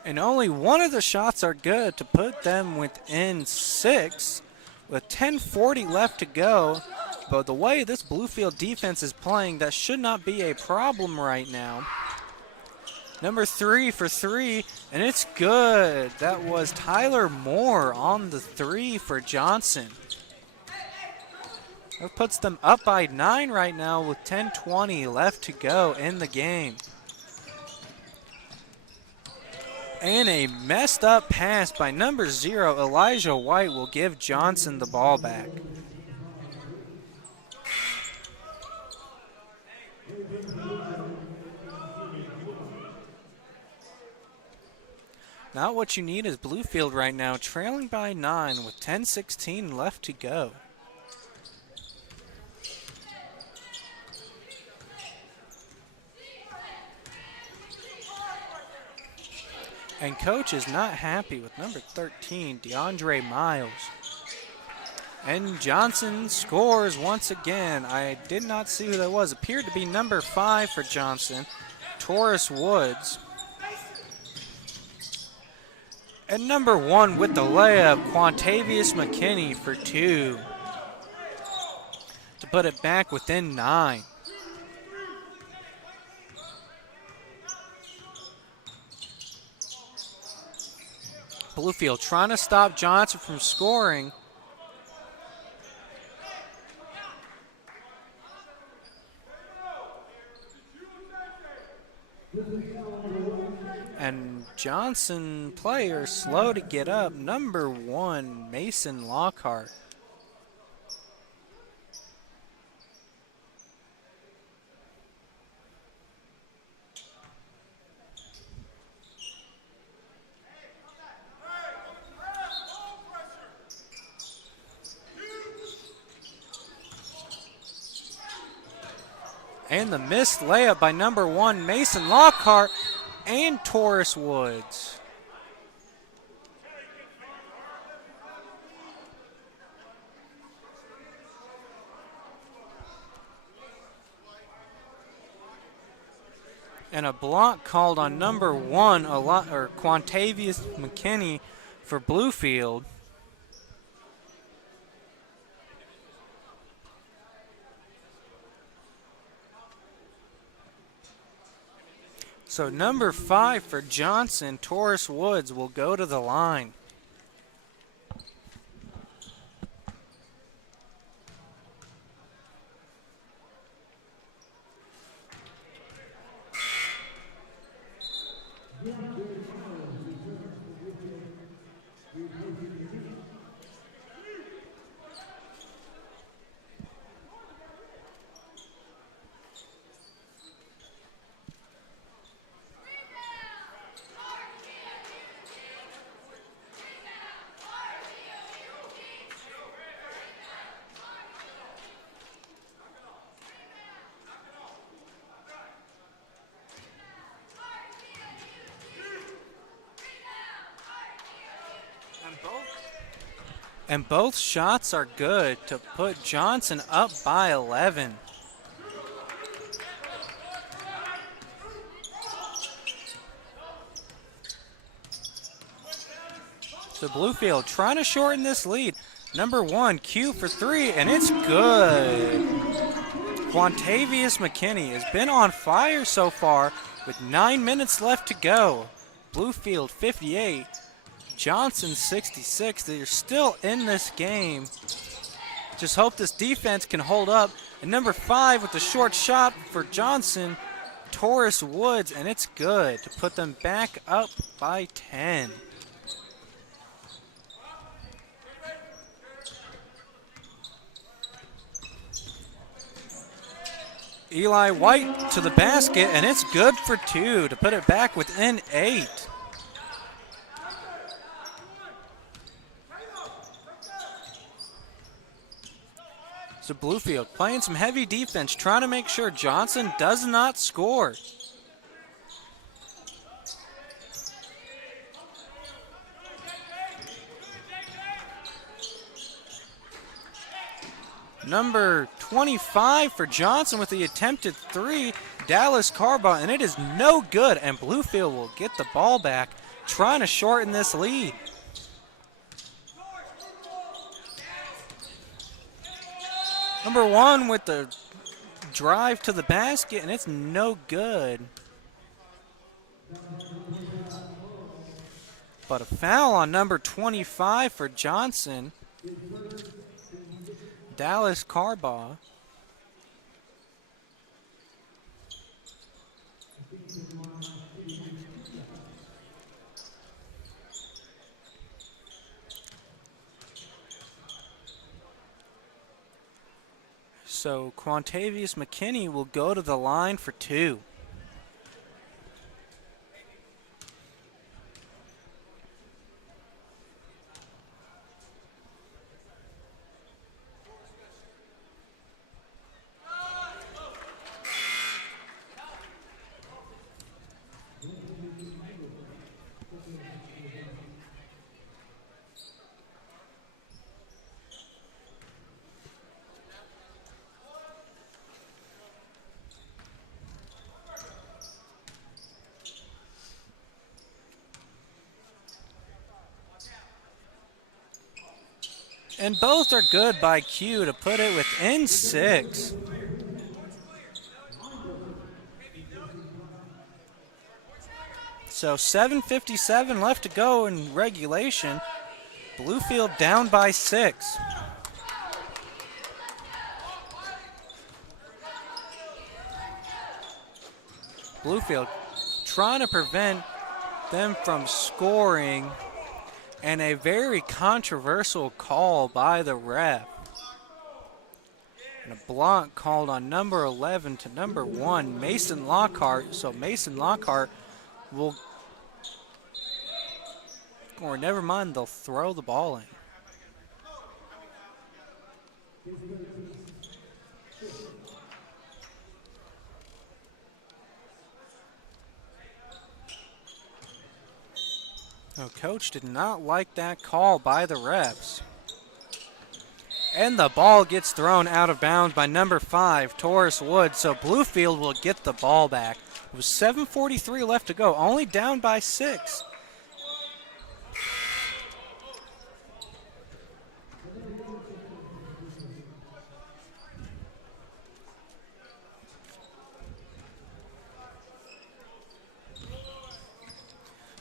And only one of the shots are good to put them within 6 with 10:40 left to go. But the way this Bluefield defense is playing, that should not be a problem right now. Number 3 for 3, and it's good. That was Tyler Moore on the 3 for Johnson. That puts them up by 9 right now with 10:20 left to go in the game. And a messed up pass by number 0, Elijah White, will give Johnson the ball back. Not what you need is Bluefield right now, trailing by 9 with 10:16 left to go. And coach is not happy with number 13, DeAndre Miles. And Johnson scores once again. I did not see who that was. Appeared to be number 5 for Johnson, Taurus Woods. And number 1 with the layup, Quantavious McKinney for 2 to put it back within 9. Bluefield trying to stop Johnson from scoring. And Johnson player slow to get up. Number 1, Mason Lockhart. And the missed layup by number 1, Mason Lockhart and Taurus Woods. And a block called on number 1, Quantavious McKinney for Bluefield. So number 5 for Johnson, Taurus Woods, will go to the line. And both shots are good to put Johnson up by 11. So Bluefield trying to shorten this lead. Number 1, Q for 3, and it's good. Quantavious McKinney has been on fire so far with 9 minutes left to go. Bluefield 58. Johnson 66. They're still in this game. Just hope this defense can hold up. And number 5 with the short shot for Johnson, Taurus Woods, and it's good to put them back up by 10. Eli White to the basket, and it's good for 2 to put it back within 8. So Bluefield playing some heavy defense, trying to make sure Johnson does not score. Number 25 for Johnson with the attempted 3, Dallas Carbaugh, and it is no good, and Bluefield will get the ball back, trying to shorten this lead. Number 1 with the drive to the basket, and it's no good. But a foul on number 25 for Johnson, Dallas Carbaugh. So Quantavious McKinney will go to the line for 2. And both are good by Q to put it within 6. So 7:57 left to go in regulation. Bluefield down by 6. Bluefield trying to prevent them from scoring, and a very controversial call by the ref. And a block called on number 11 to number 1, Mason Lockhart. So Mason Lockhart will, or never mind, they'll throw the ball in. No, coach did not like that call by the refs. And the ball gets thrown out of bounds by number 5, Taurus Woods. So Bluefield will get the ball back. It was 7:43 left to go, only down by 6.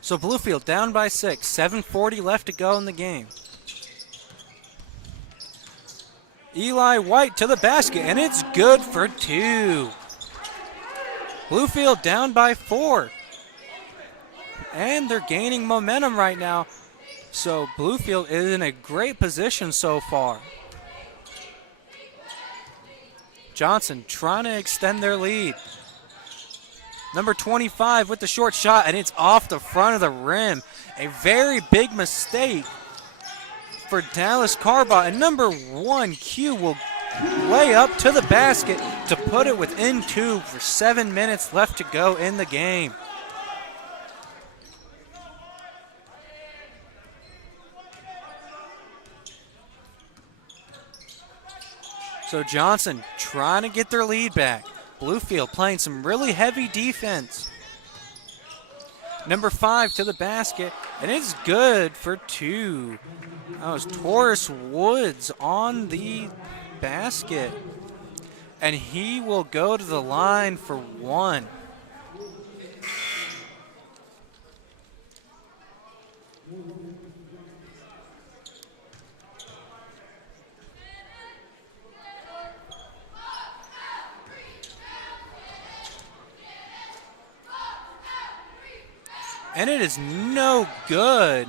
So Bluefield down by 6, 7:40 left to go in the game. Eli White to the basket, and it's good for 2. Bluefield down by 4. And they're gaining momentum right now. So Bluefield is in a great position so far. Johnson trying to extend their lead. Number 25 with the short shot, and it's off the front of the rim. A very big mistake for Dallas Carbot. And number 1, Q, will lay up to the basket to put it within 2 for 7 minutes left to go in the game. So Johnson trying to get their lead back. Bluefield playing some really heavy defense. Number 5 to the basket, and it's good for 2. That was Taurus Woods on the basket. And he will go to the line for 1. And it is no good.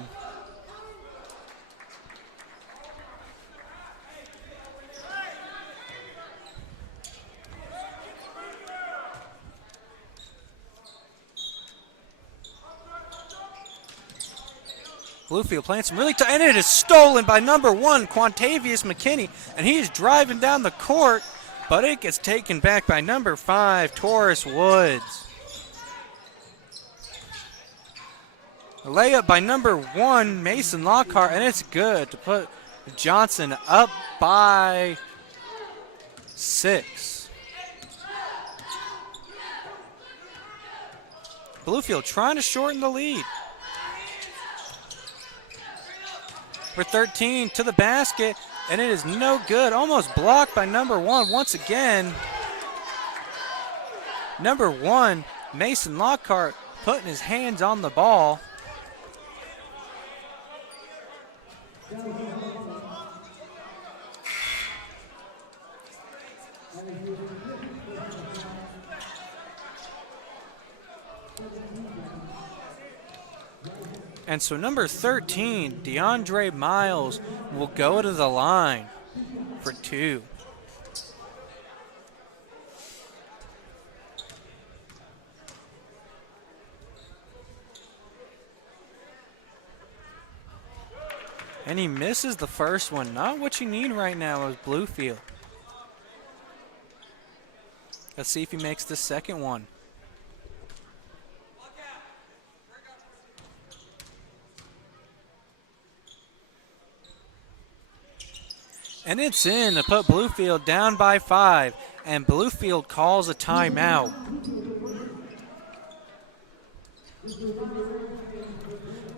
Bluefield playing some really tight, and it is stolen by number 1, Quantavious McKinney, and he is driving down the court, but it gets taken back by number 5, Taurus Woods. A layup by number 1, Mason Lockhart, and it's good to put Johnson up by 6. Bluefield trying to shorten the lead. For 13 to the basket, and it is no good. Almost blocked by number 1 once again. Number 1, Mason Lockhart, putting his hands on the ball. And so number 13, DeAndre Miles, will go to the line for 2. And he misses the first one. Not what you need right now is Bluefield. Let's see if he makes the second one. And it's in to put Bluefield down by 5. And Bluefield calls a timeout.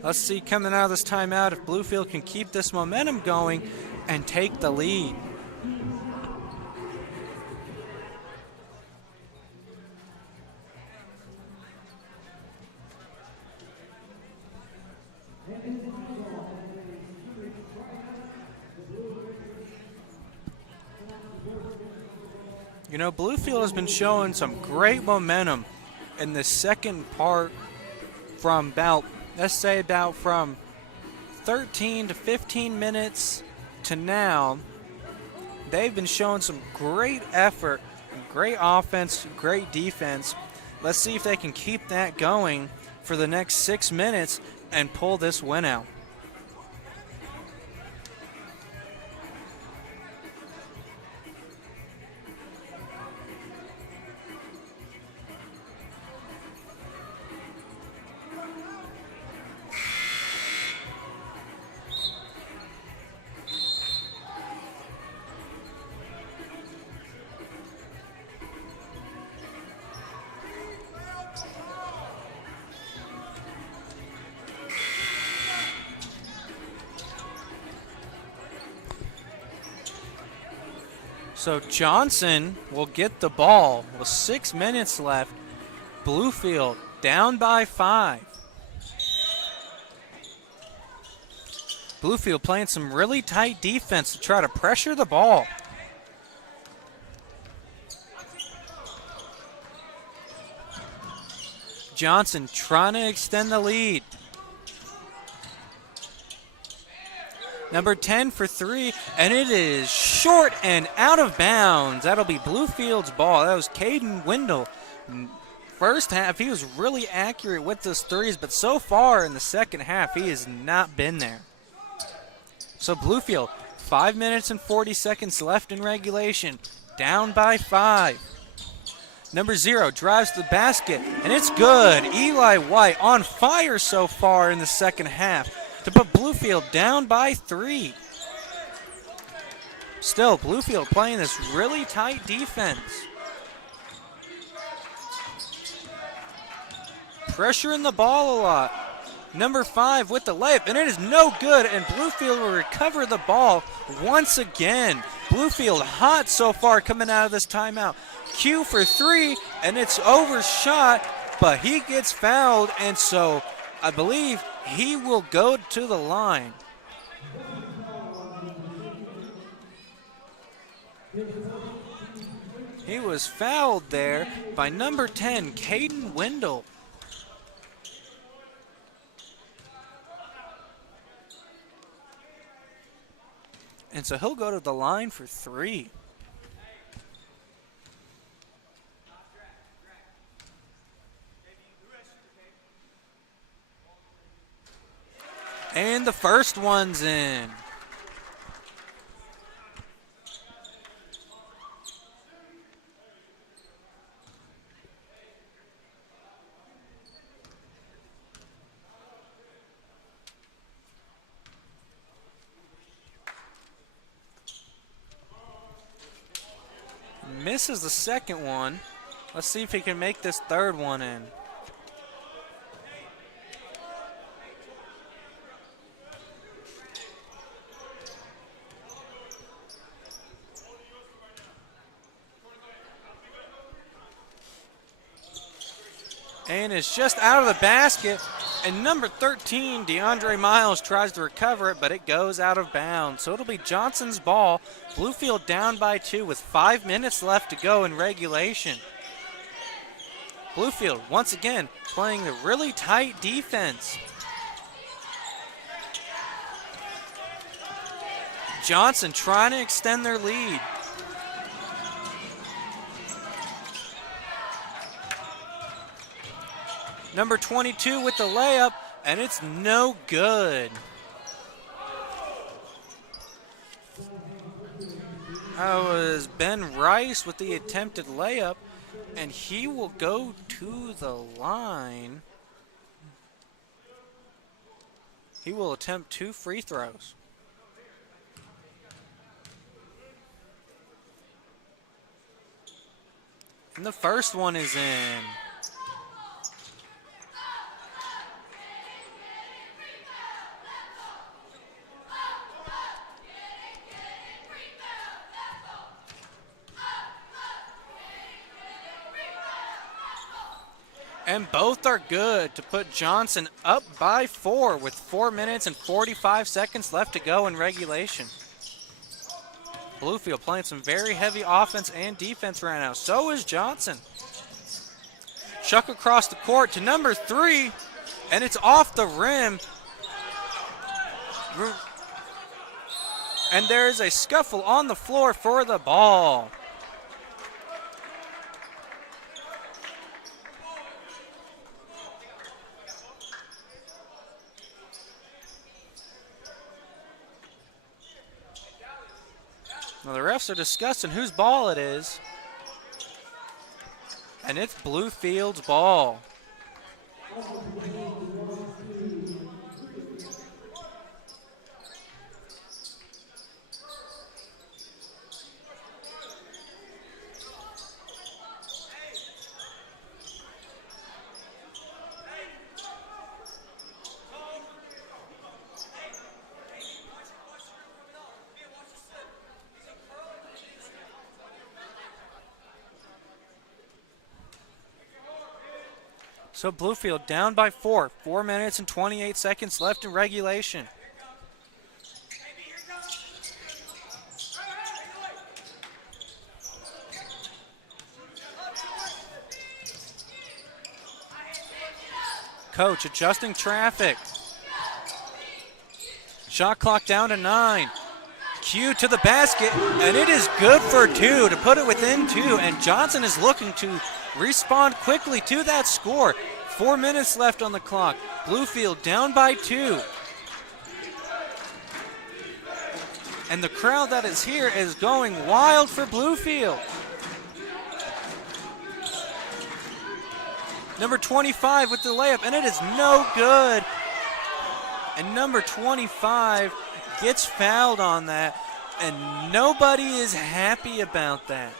Let's see coming out of this timeout if Bluefield can keep this momentum going. and take the lead. You know, Bluefield has been showing some great momentum in the second part from about, let's say about from 13 to 15 minutes to now. They've been showing some great effort, great offense, great defense. Let's see if they can keep that going for the next 6 minutes and pull this win out. So Johnson will get the ball with 6 minutes left. Bluefield down by 5. Bluefield playing some really tight defense to try to pressure the ball. Johnson trying to extend the lead. Number 10 for 3, and it is short and out of bounds. That'll be Bluefield's ball. That was Caden Wendell. First half, he was really accurate with those threes, but so far in the second half, he has not been there. So Bluefield, 5 minutes and 40 seconds left in regulation, down by 5. Number 0 drives to the basket, and it's good. Eli White on fire so far in the second half to put Bluefield down by 3. Still, Bluefield playing this really tight defense. Pressuring the ball a lot. Number 5 with the layup, and it is no good, and Bluefield will recover the ball once again. Bluefield hot so far coming out of this timeout. Q for 3, and it's overshot, but he gets fouled, and so I believe he will go to the line. He was fouled there by number 10, Caden Wendell. And so he'll go to the line for 3. And the first one's in. Misses the second one. Let's see if he can make this third one in. And it's just out of the basket. And number 13, DeAndre Miles, tries to recover it, but it goes out of bounds. So it'll be Johnson's ball. Bluefield down by 2 with 5 minutes left to go in regulation. Bluefield, once again, playing the really tight defense. Johnson trying to extend their lead. Number 22 with the layup, and it's no good. That was Ben Rice with the attempted layup, and he will go to the line. He will attempt 2 free throws. And the first one is in. And both are good to put Johnson up by 4 with 4 minutes and 45 seconds left to go in regulation. Bluefield playing some very heavy offense and defense right now. So is Johnson. Chuck across the court to number 3, and it's off the rim. And there's a scuffle on the floor for the ball. Now the refs are discussing whose ball it is. And it's Bluefield's ball. So Bluefield down by 4. 4 minutes and 28 seconds left in regulation. Coach adjusting traffic. Shot clock down to 9. Q to the basket, and it is good for 2 to put it within 2. And Johnson is looking to respond quickly to that score. 4 minutes left on the clock. Bluefield down by 2. And the crowd that is here is going wild for Bluefield. Number 25 with the layup, and it is no good. And number 25 gets fouled on that, and nobody is happy about that.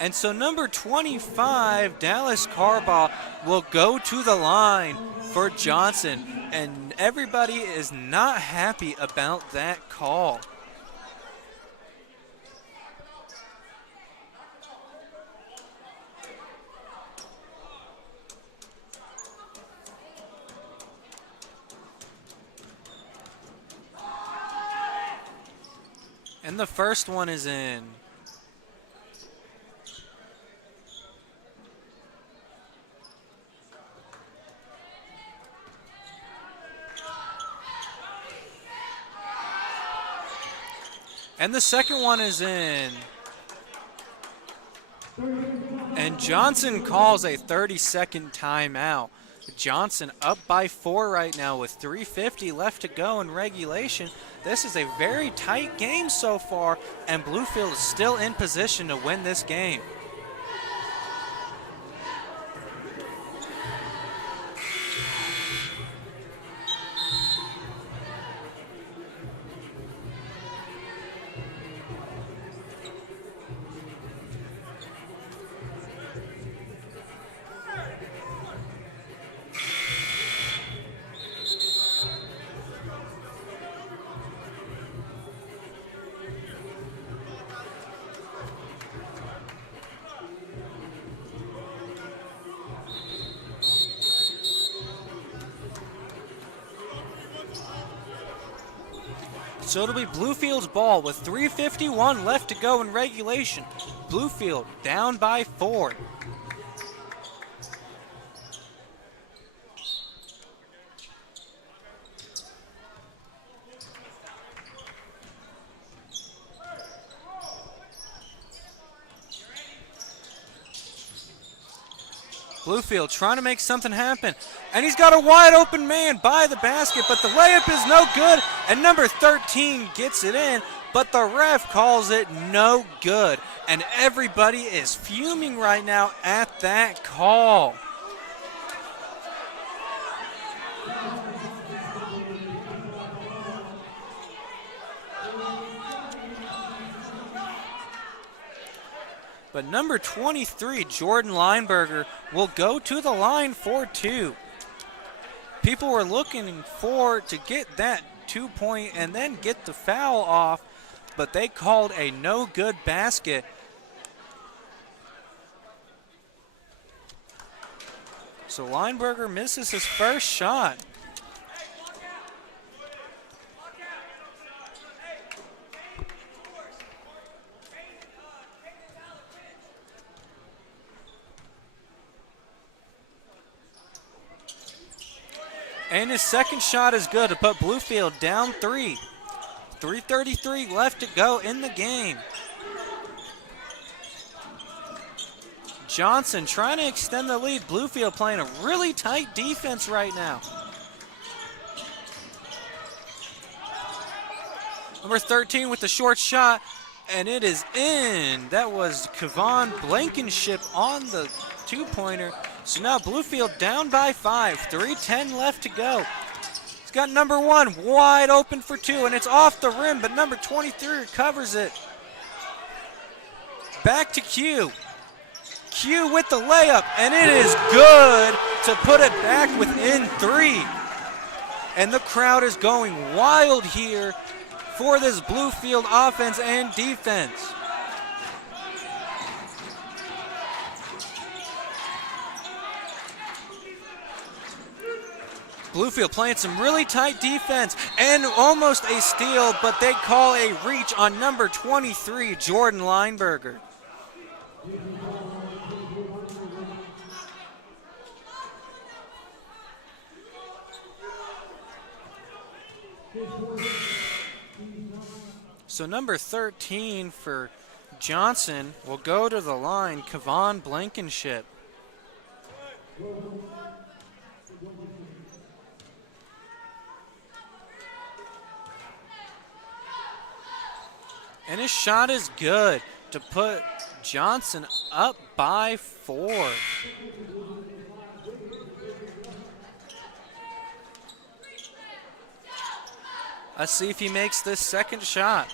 And so number 25, Dallas Carbaugh, will go to the line for Johnson, and everybody is not happy about that call. And the first one is in. And the second one is in. And Johnson calls a 30-second timeout. Johnson up by 4 right now with 3:50 left to go in regulation. This is a very tight game so far, and Bluefield is still in position to win this game. So it'll be Bluefield's ball with 3:51 left to go in regulation. Bluefield down by 4. Bluefield trying to make something happen. And he's got a wide open man by the basket, but the layup is no good. And number 13 gets it in, but the ref calls it no good. And everybody is fuming right now at that call. But number 23, Jordan Lineberger, will go to the line for 2. People were looking to get that 2-point and then get the foul off, but they called a no-good basket. So Lineberger misses his first shot. And his second shot is good to put Bluefield down 3. 3:33 left to go in the game. Johnson trying to extend the lead. Bluefield playing a really tight defense right now. Number 13 with the short shot, and it is in. That was Kevon Blankenship on the two-pointer. So now Bluefield down by 5. 3:10 left to go. He's got number 1 wide open for 2, and it's off the rim, but number 23 recovers it. Back to Q. Q with the layup, and it is good to put it back within 3. And the crowd is going wild here for this Bluefield offense and defense. Bluefield playing some really tight defense and almost a steal, but they call a reach on number 23, Jordan Lineberger. So number 13 for Johnson will go to the line, Kevon Blankenship. And his shot is good to put Johnson up by 4. Let's see if he makes this second shot.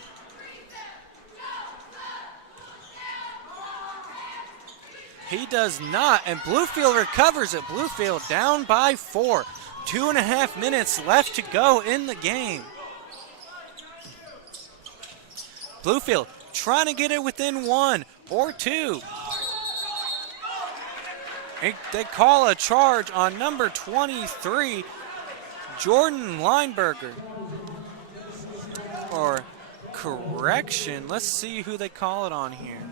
He does not, and Bluefield recovers it. Bluefield down by 4. 2.5 minutes left to go in the game. Bluefield trying to get it within 1 or 2. They call a charge on number 23, Jordan Lineberger. Or correction, let's see who they call it on here.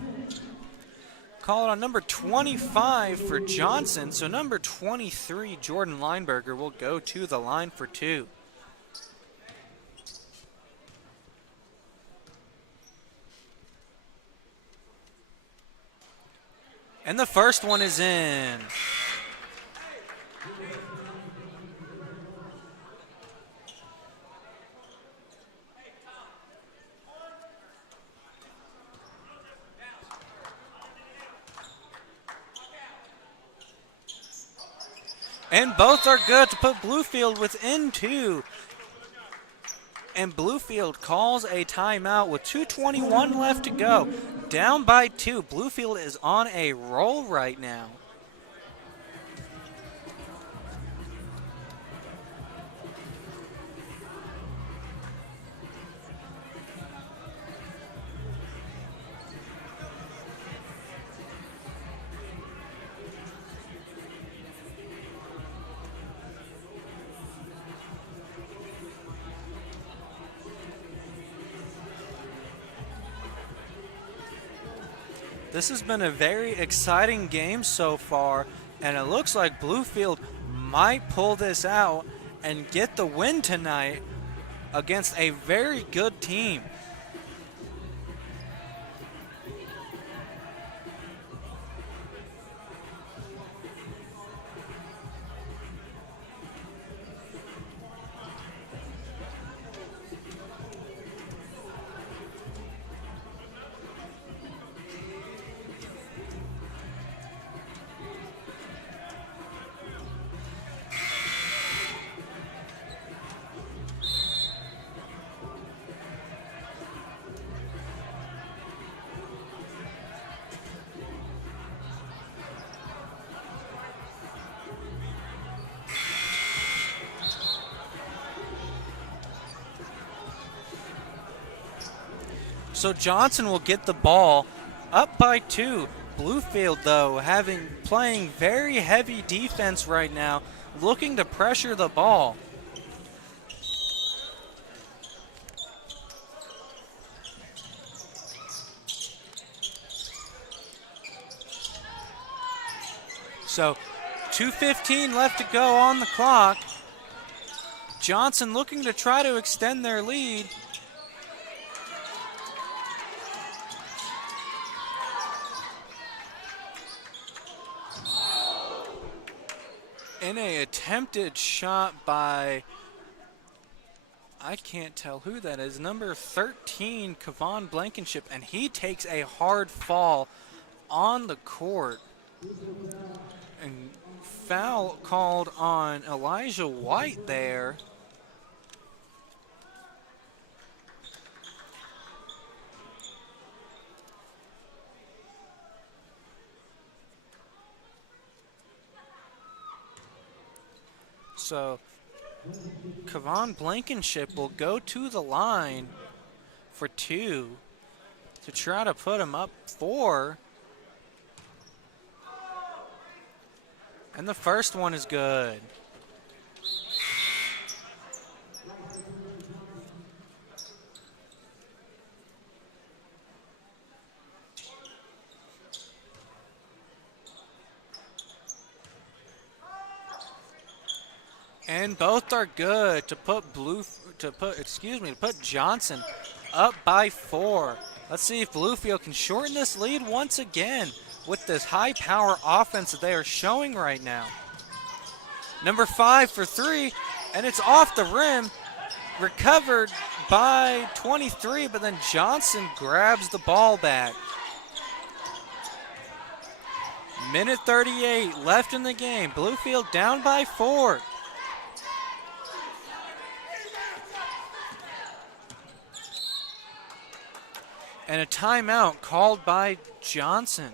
Call it on number 25 for Johnson. So number 23, Jordan Lineberger, will go to the line for 2. And the first one is in. And both are good to put Bluefield within 2. And Bluefield calls a timeout with 2:21 left to go. Down by 2. Bluefield is on a roll right now. This has been a very exciting game so far, and it looks like Bluefield might pull this out and get the win tonight against a very good team. So Johnson will get the ball up by 2. Bluefield, though, playing very heavy defense right now, looking to pressure the ball. So 2:15 left to go on the clock. Johnson looking to try to extend their lead. In a attempted shot by, I can't tell who that is, number 13, Kevon Blankenship, and he takes a hard fall on the court. And foul called on Elijah White there. So Kevon Blankenship will go to the line for 2 to try to put him up 4. And the first one is good. And both are good to put Johnson up by 4. Let's see if Bluefield can shorten this lead once again with this high power offense that they are showing right now. Number 5 for 3, and it's off the rim. Recovered by 23, but then Johnson grabs the ball back. Minute 38 left in the game. Bluefield down by 4. And a timeout called by Johnson.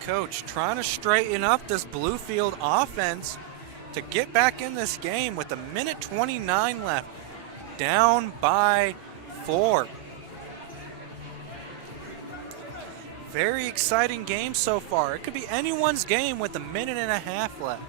Coach trying to straighten up this Bluefield offense to get back in this game with a minute 29 left, down by 4. Very exciting game so far. It could be anyone's game with a minute and a half left.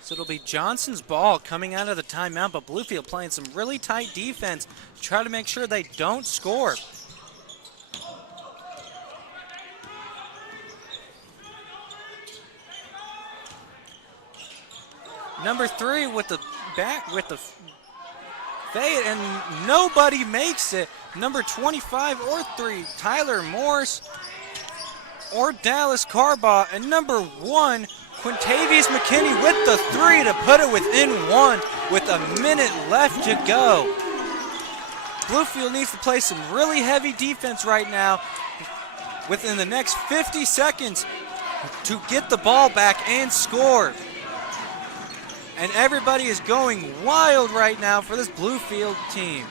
So it'll be Johnson's ball coming out of the timeout, but Bluefield playing some really tight defense to try to make sure they don't score. Number 3 with the fade, and nobody makes it. Number 25 or 3, Tyler Morse or Dallas Carbaugh, and number 1, Quintavious McKinney with the 3 to put it within 1 with a minute left to go. Bluefield needs to play some really heavy defense right now within the next 50 seconds to get the ball back and score. And everybody is going wild right now for this Bluefield team.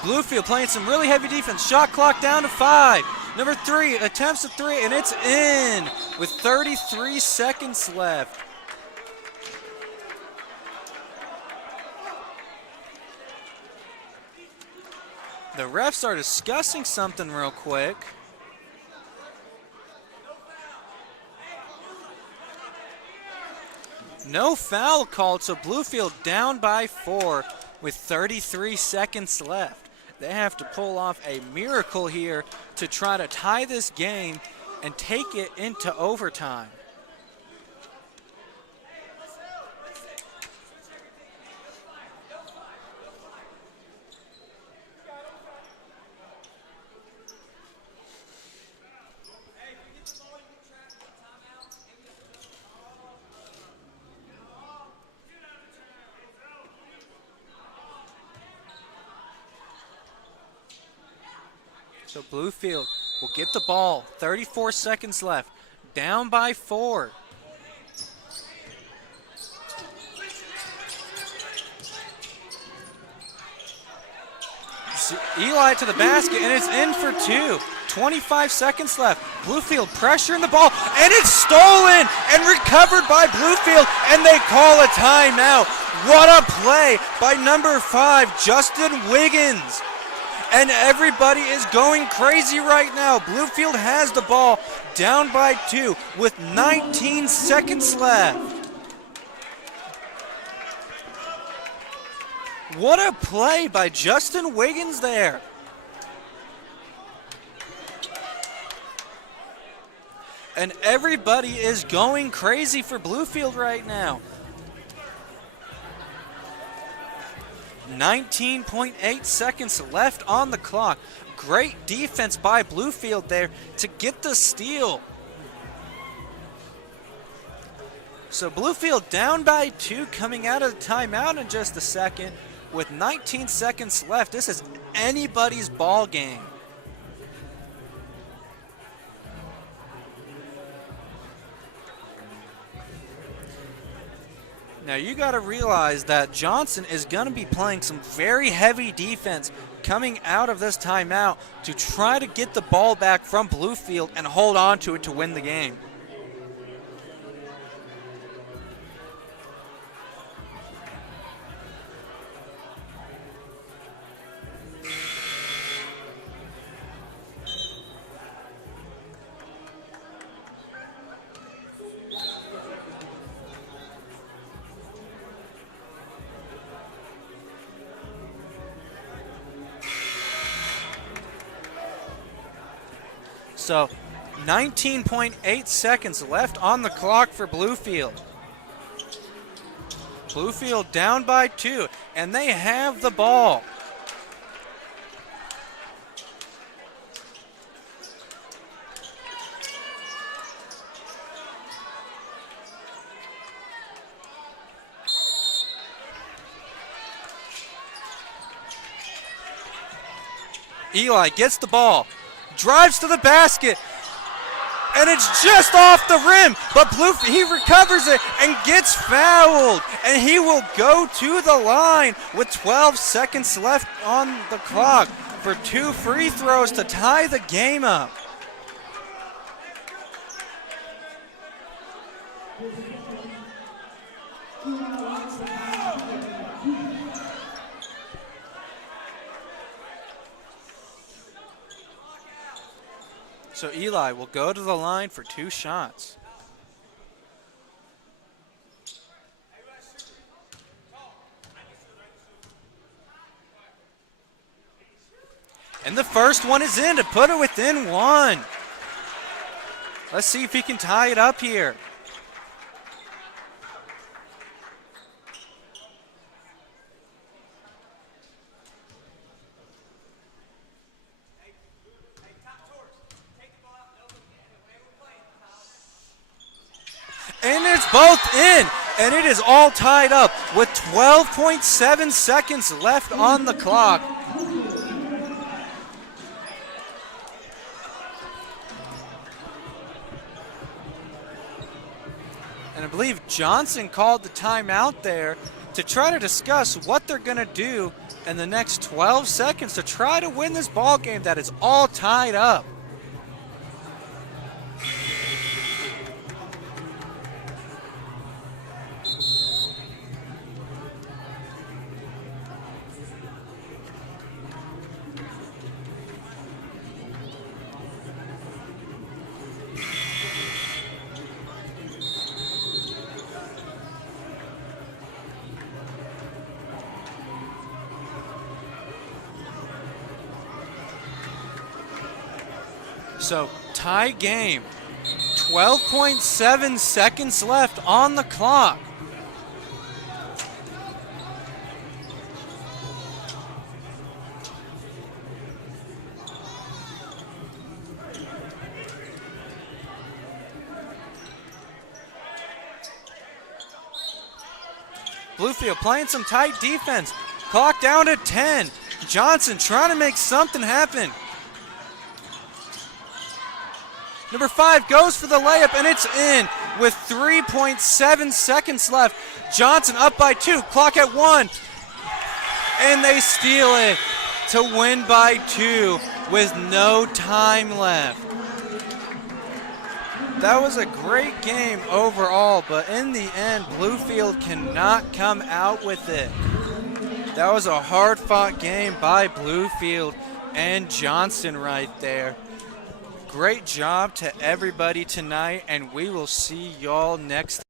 Bluefield playing some really heavy defense. Shot clock down to 5. Number 3 attempts a 3, and it's in with 33 seconds left. The refs are discussing something real quick. No foul called, so Bluefield down by 4 with 33 seconds left. They have to pull off a miracle here to try to tie this game and take it into overtime. So Bluefield will get the ball, 34 seconds left, down by 4. So Eli to the basket, and it's in for 2. 25 seconds left. Bluefield pressuring the ball, and it's stolen and recovered by Bluefield, and they call a timeout. What a play by number 5, Justin Wiggins. And everybody is going crazy right now. Bluefield has the ball down by 2 with 19 seconds left. What a play by Justin Wiggins there. And everybody is going crazy for Bluefield right now. 19.8 seconds left on the clock. Great defense by Bluefield there to get the steal. So Bluefield down by 2 coming out of the timeout in just a second with 19 seconds left. This is anybody's ball game. Now you got to realize that Johnson is going to be playing some very heavy defense coming out of this timeout to try to get the ball back from Bluefield and hold on to it to win the game. So 19.8 seconds left on the clock for Bluefield. Bluefield down by 2, and they have the ball. Eli gets the ball, drives to the basket, and it's just off the rim, but he recovers it and gets fouled, and he will go to the line with 12 seconds left on the clock for 2 free throws to tie the game up. So Eli will go to the line for 2 shots. And the first one is in to put it within 1. Let's see if he can tie it up here. And it's both in, and it is all tied up with 12.7 seconds left on the clock. And I believe Johnson called the timeout there to try to discuss what they're going to do in the next 12 seconds to try to win this ball game that is all tied up. So tie game. 12.7 seconds left on the clock. Bluefield playing some tight defense. Clock down to 10. Johnson trying to make something happen. Number 5 goes for the layup, and it's in with 3.7 seconds left. Johnson up by 2, clock at 1. And they steal it to win by 2 with no time left. That was a great game overall, but in the end, Bluefield cannot come out with it. That was a hard-fought game by Bluefield and Johnston right there. Great job to everybody tonight, and we will see y'all next